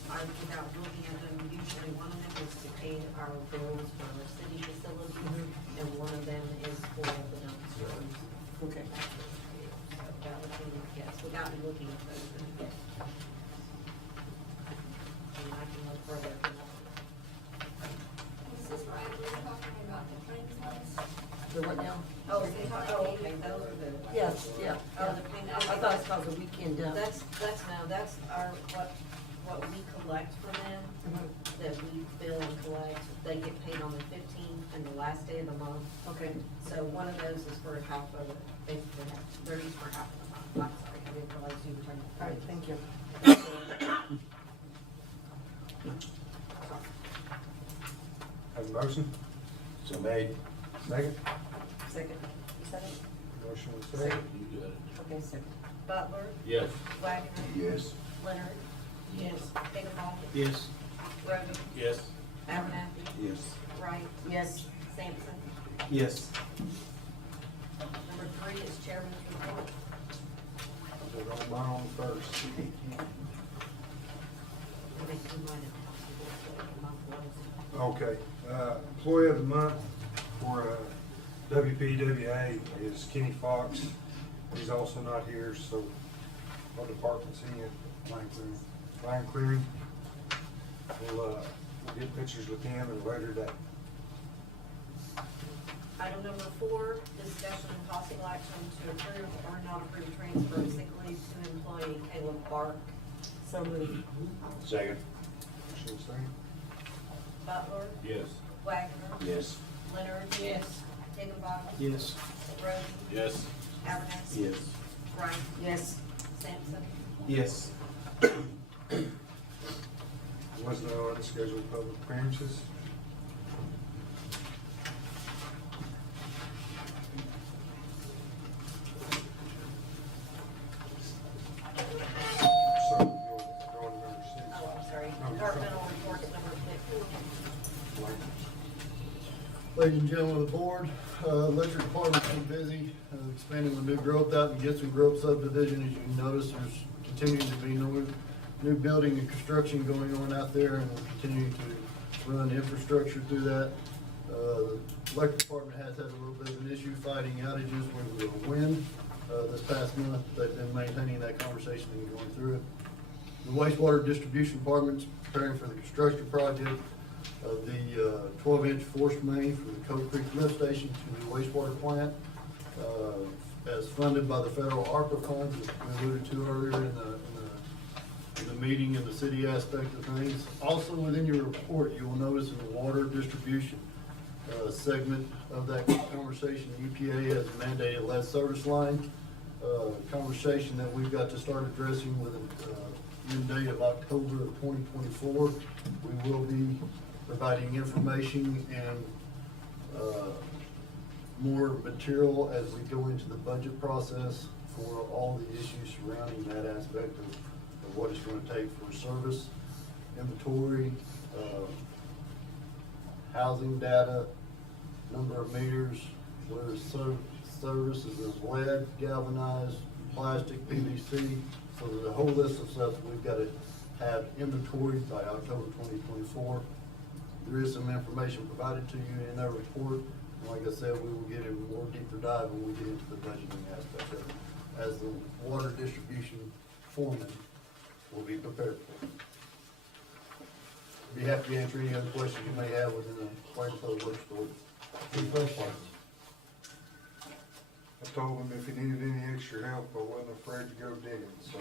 without looking at them, usually one of them is to pay our bills for our city facilities, and one of them is for the dumpsters. Okay. So that would be, yes, without looking at those, yes. And I can look further. Mrs. Ryan, we're talking about the claims list. The what now? Oh, okay, those are the. Yes, yeah. Oh, the payment. I thought it's called the weekend dump. That's our, what we collect from them, that we bill and collect. They get paid on the 15th and the last day of the month. Okay. So one of those is for half of it, basically, they're each for half of the month. I'm sorry, I didn't realize you were turning. All right, thank you. Have a motion? So made. Second. Second. You second? Motion and a second. You got it. Okay, second. Butler, Yes. Wagner, Yes. Leonard, Yes. Higginbotham, Yes. Roden, Yes. Abernathy, Yes. Wright, Yes. Sampson. Yes. Number 3 is chairman's report. I'll go mine on first. Okay, employee of the month for WPWA is Kenny Fox. He's also not here, so what department's he in? Line clearing. We'll get pictures with him at a later date. Item number 4, discussion and possible action to approve or not approve transfer of sick leave to employee Caleb Bark. So moved. Second. Motion second. Butler, Yes. Wagner, Yes. Leonard, Yes. Higginbotham, Yes. Roden, Yes. Abernathy, Yes. Wright, Yes. Sampson. Yes. Was no unscheduled public appearances. So, you want to go on to number 6? Oh, I'm sorry. No, you're Departmental reports number 6. Ladies and gentlemen of the board, electric department's been busy, expanding with new growth out in Gibson Grove subdivision. As you can notice, there's continuing to be new building and construction going on out there, and we'll continue to run infrastructure through that. The electric department has had a little bit of an issue fighting outages with the wind, this past month. They've been maintaining that conversation and going through it. The wastewater distribution department's preparing for the construction project of the 12-inch forced main from the Cove Creek lift station to the wastewater plant, as funded by the federal ARPA funds, as we alluded to earlier in the meeting and the city aspect of things. Also within your report, you will notice in the water distribution segment of that conversation, the EPA has mandated lead service line, conversation that we've got to start addressing with an end date of October of 2024. We will be providing information and more material as we go into the budget process for all the issues surrounding that aspect of what it's going to take for service, inventory, housing data, number of meters, whether it's services is lead, galvanized, plastic, PVC. So there's a whole list of stuff that we've got to have inventoried by October 2024. There is some information provided to you in that report. And like I said, we will get in more deeper dive when we get into the budgeting aspect of it, as the water distribution foreman will be prepared for. Be happy to answer any other questions you may have within the Wagoner work story. Any questions? I told him if he needed any extra help, I wasn't afraid to go digging, so.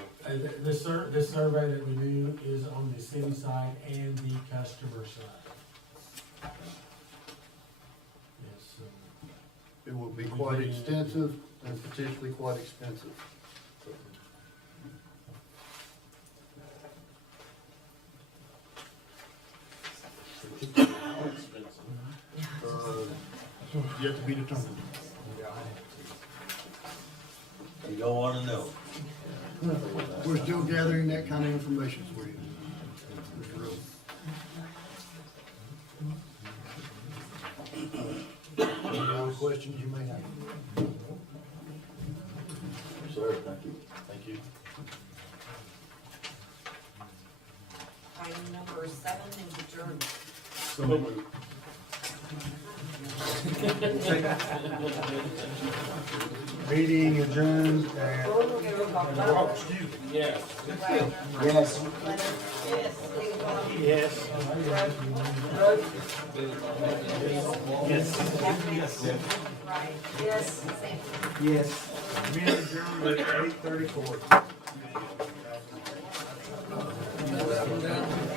This survey that we do is on the city side and the customer side. Yes, It will be quite extensive and potentially quite expensive. Yet to be determined. You don't wanna know. We're still gathering that kind of information for you. Mr. Rowe. Any other questions you may have? Sir, thank you. Thank you. Item number 7 is adjourned. So moved. Meeting adjourned at, oh, excuse me. Yes. Wagner, Yes. Leonard, yes, Higginbotham, Yes. Roden, Yes. Abernathy, Wright, Yes. Sampson. Yes. Meeting adjourned at 8:34.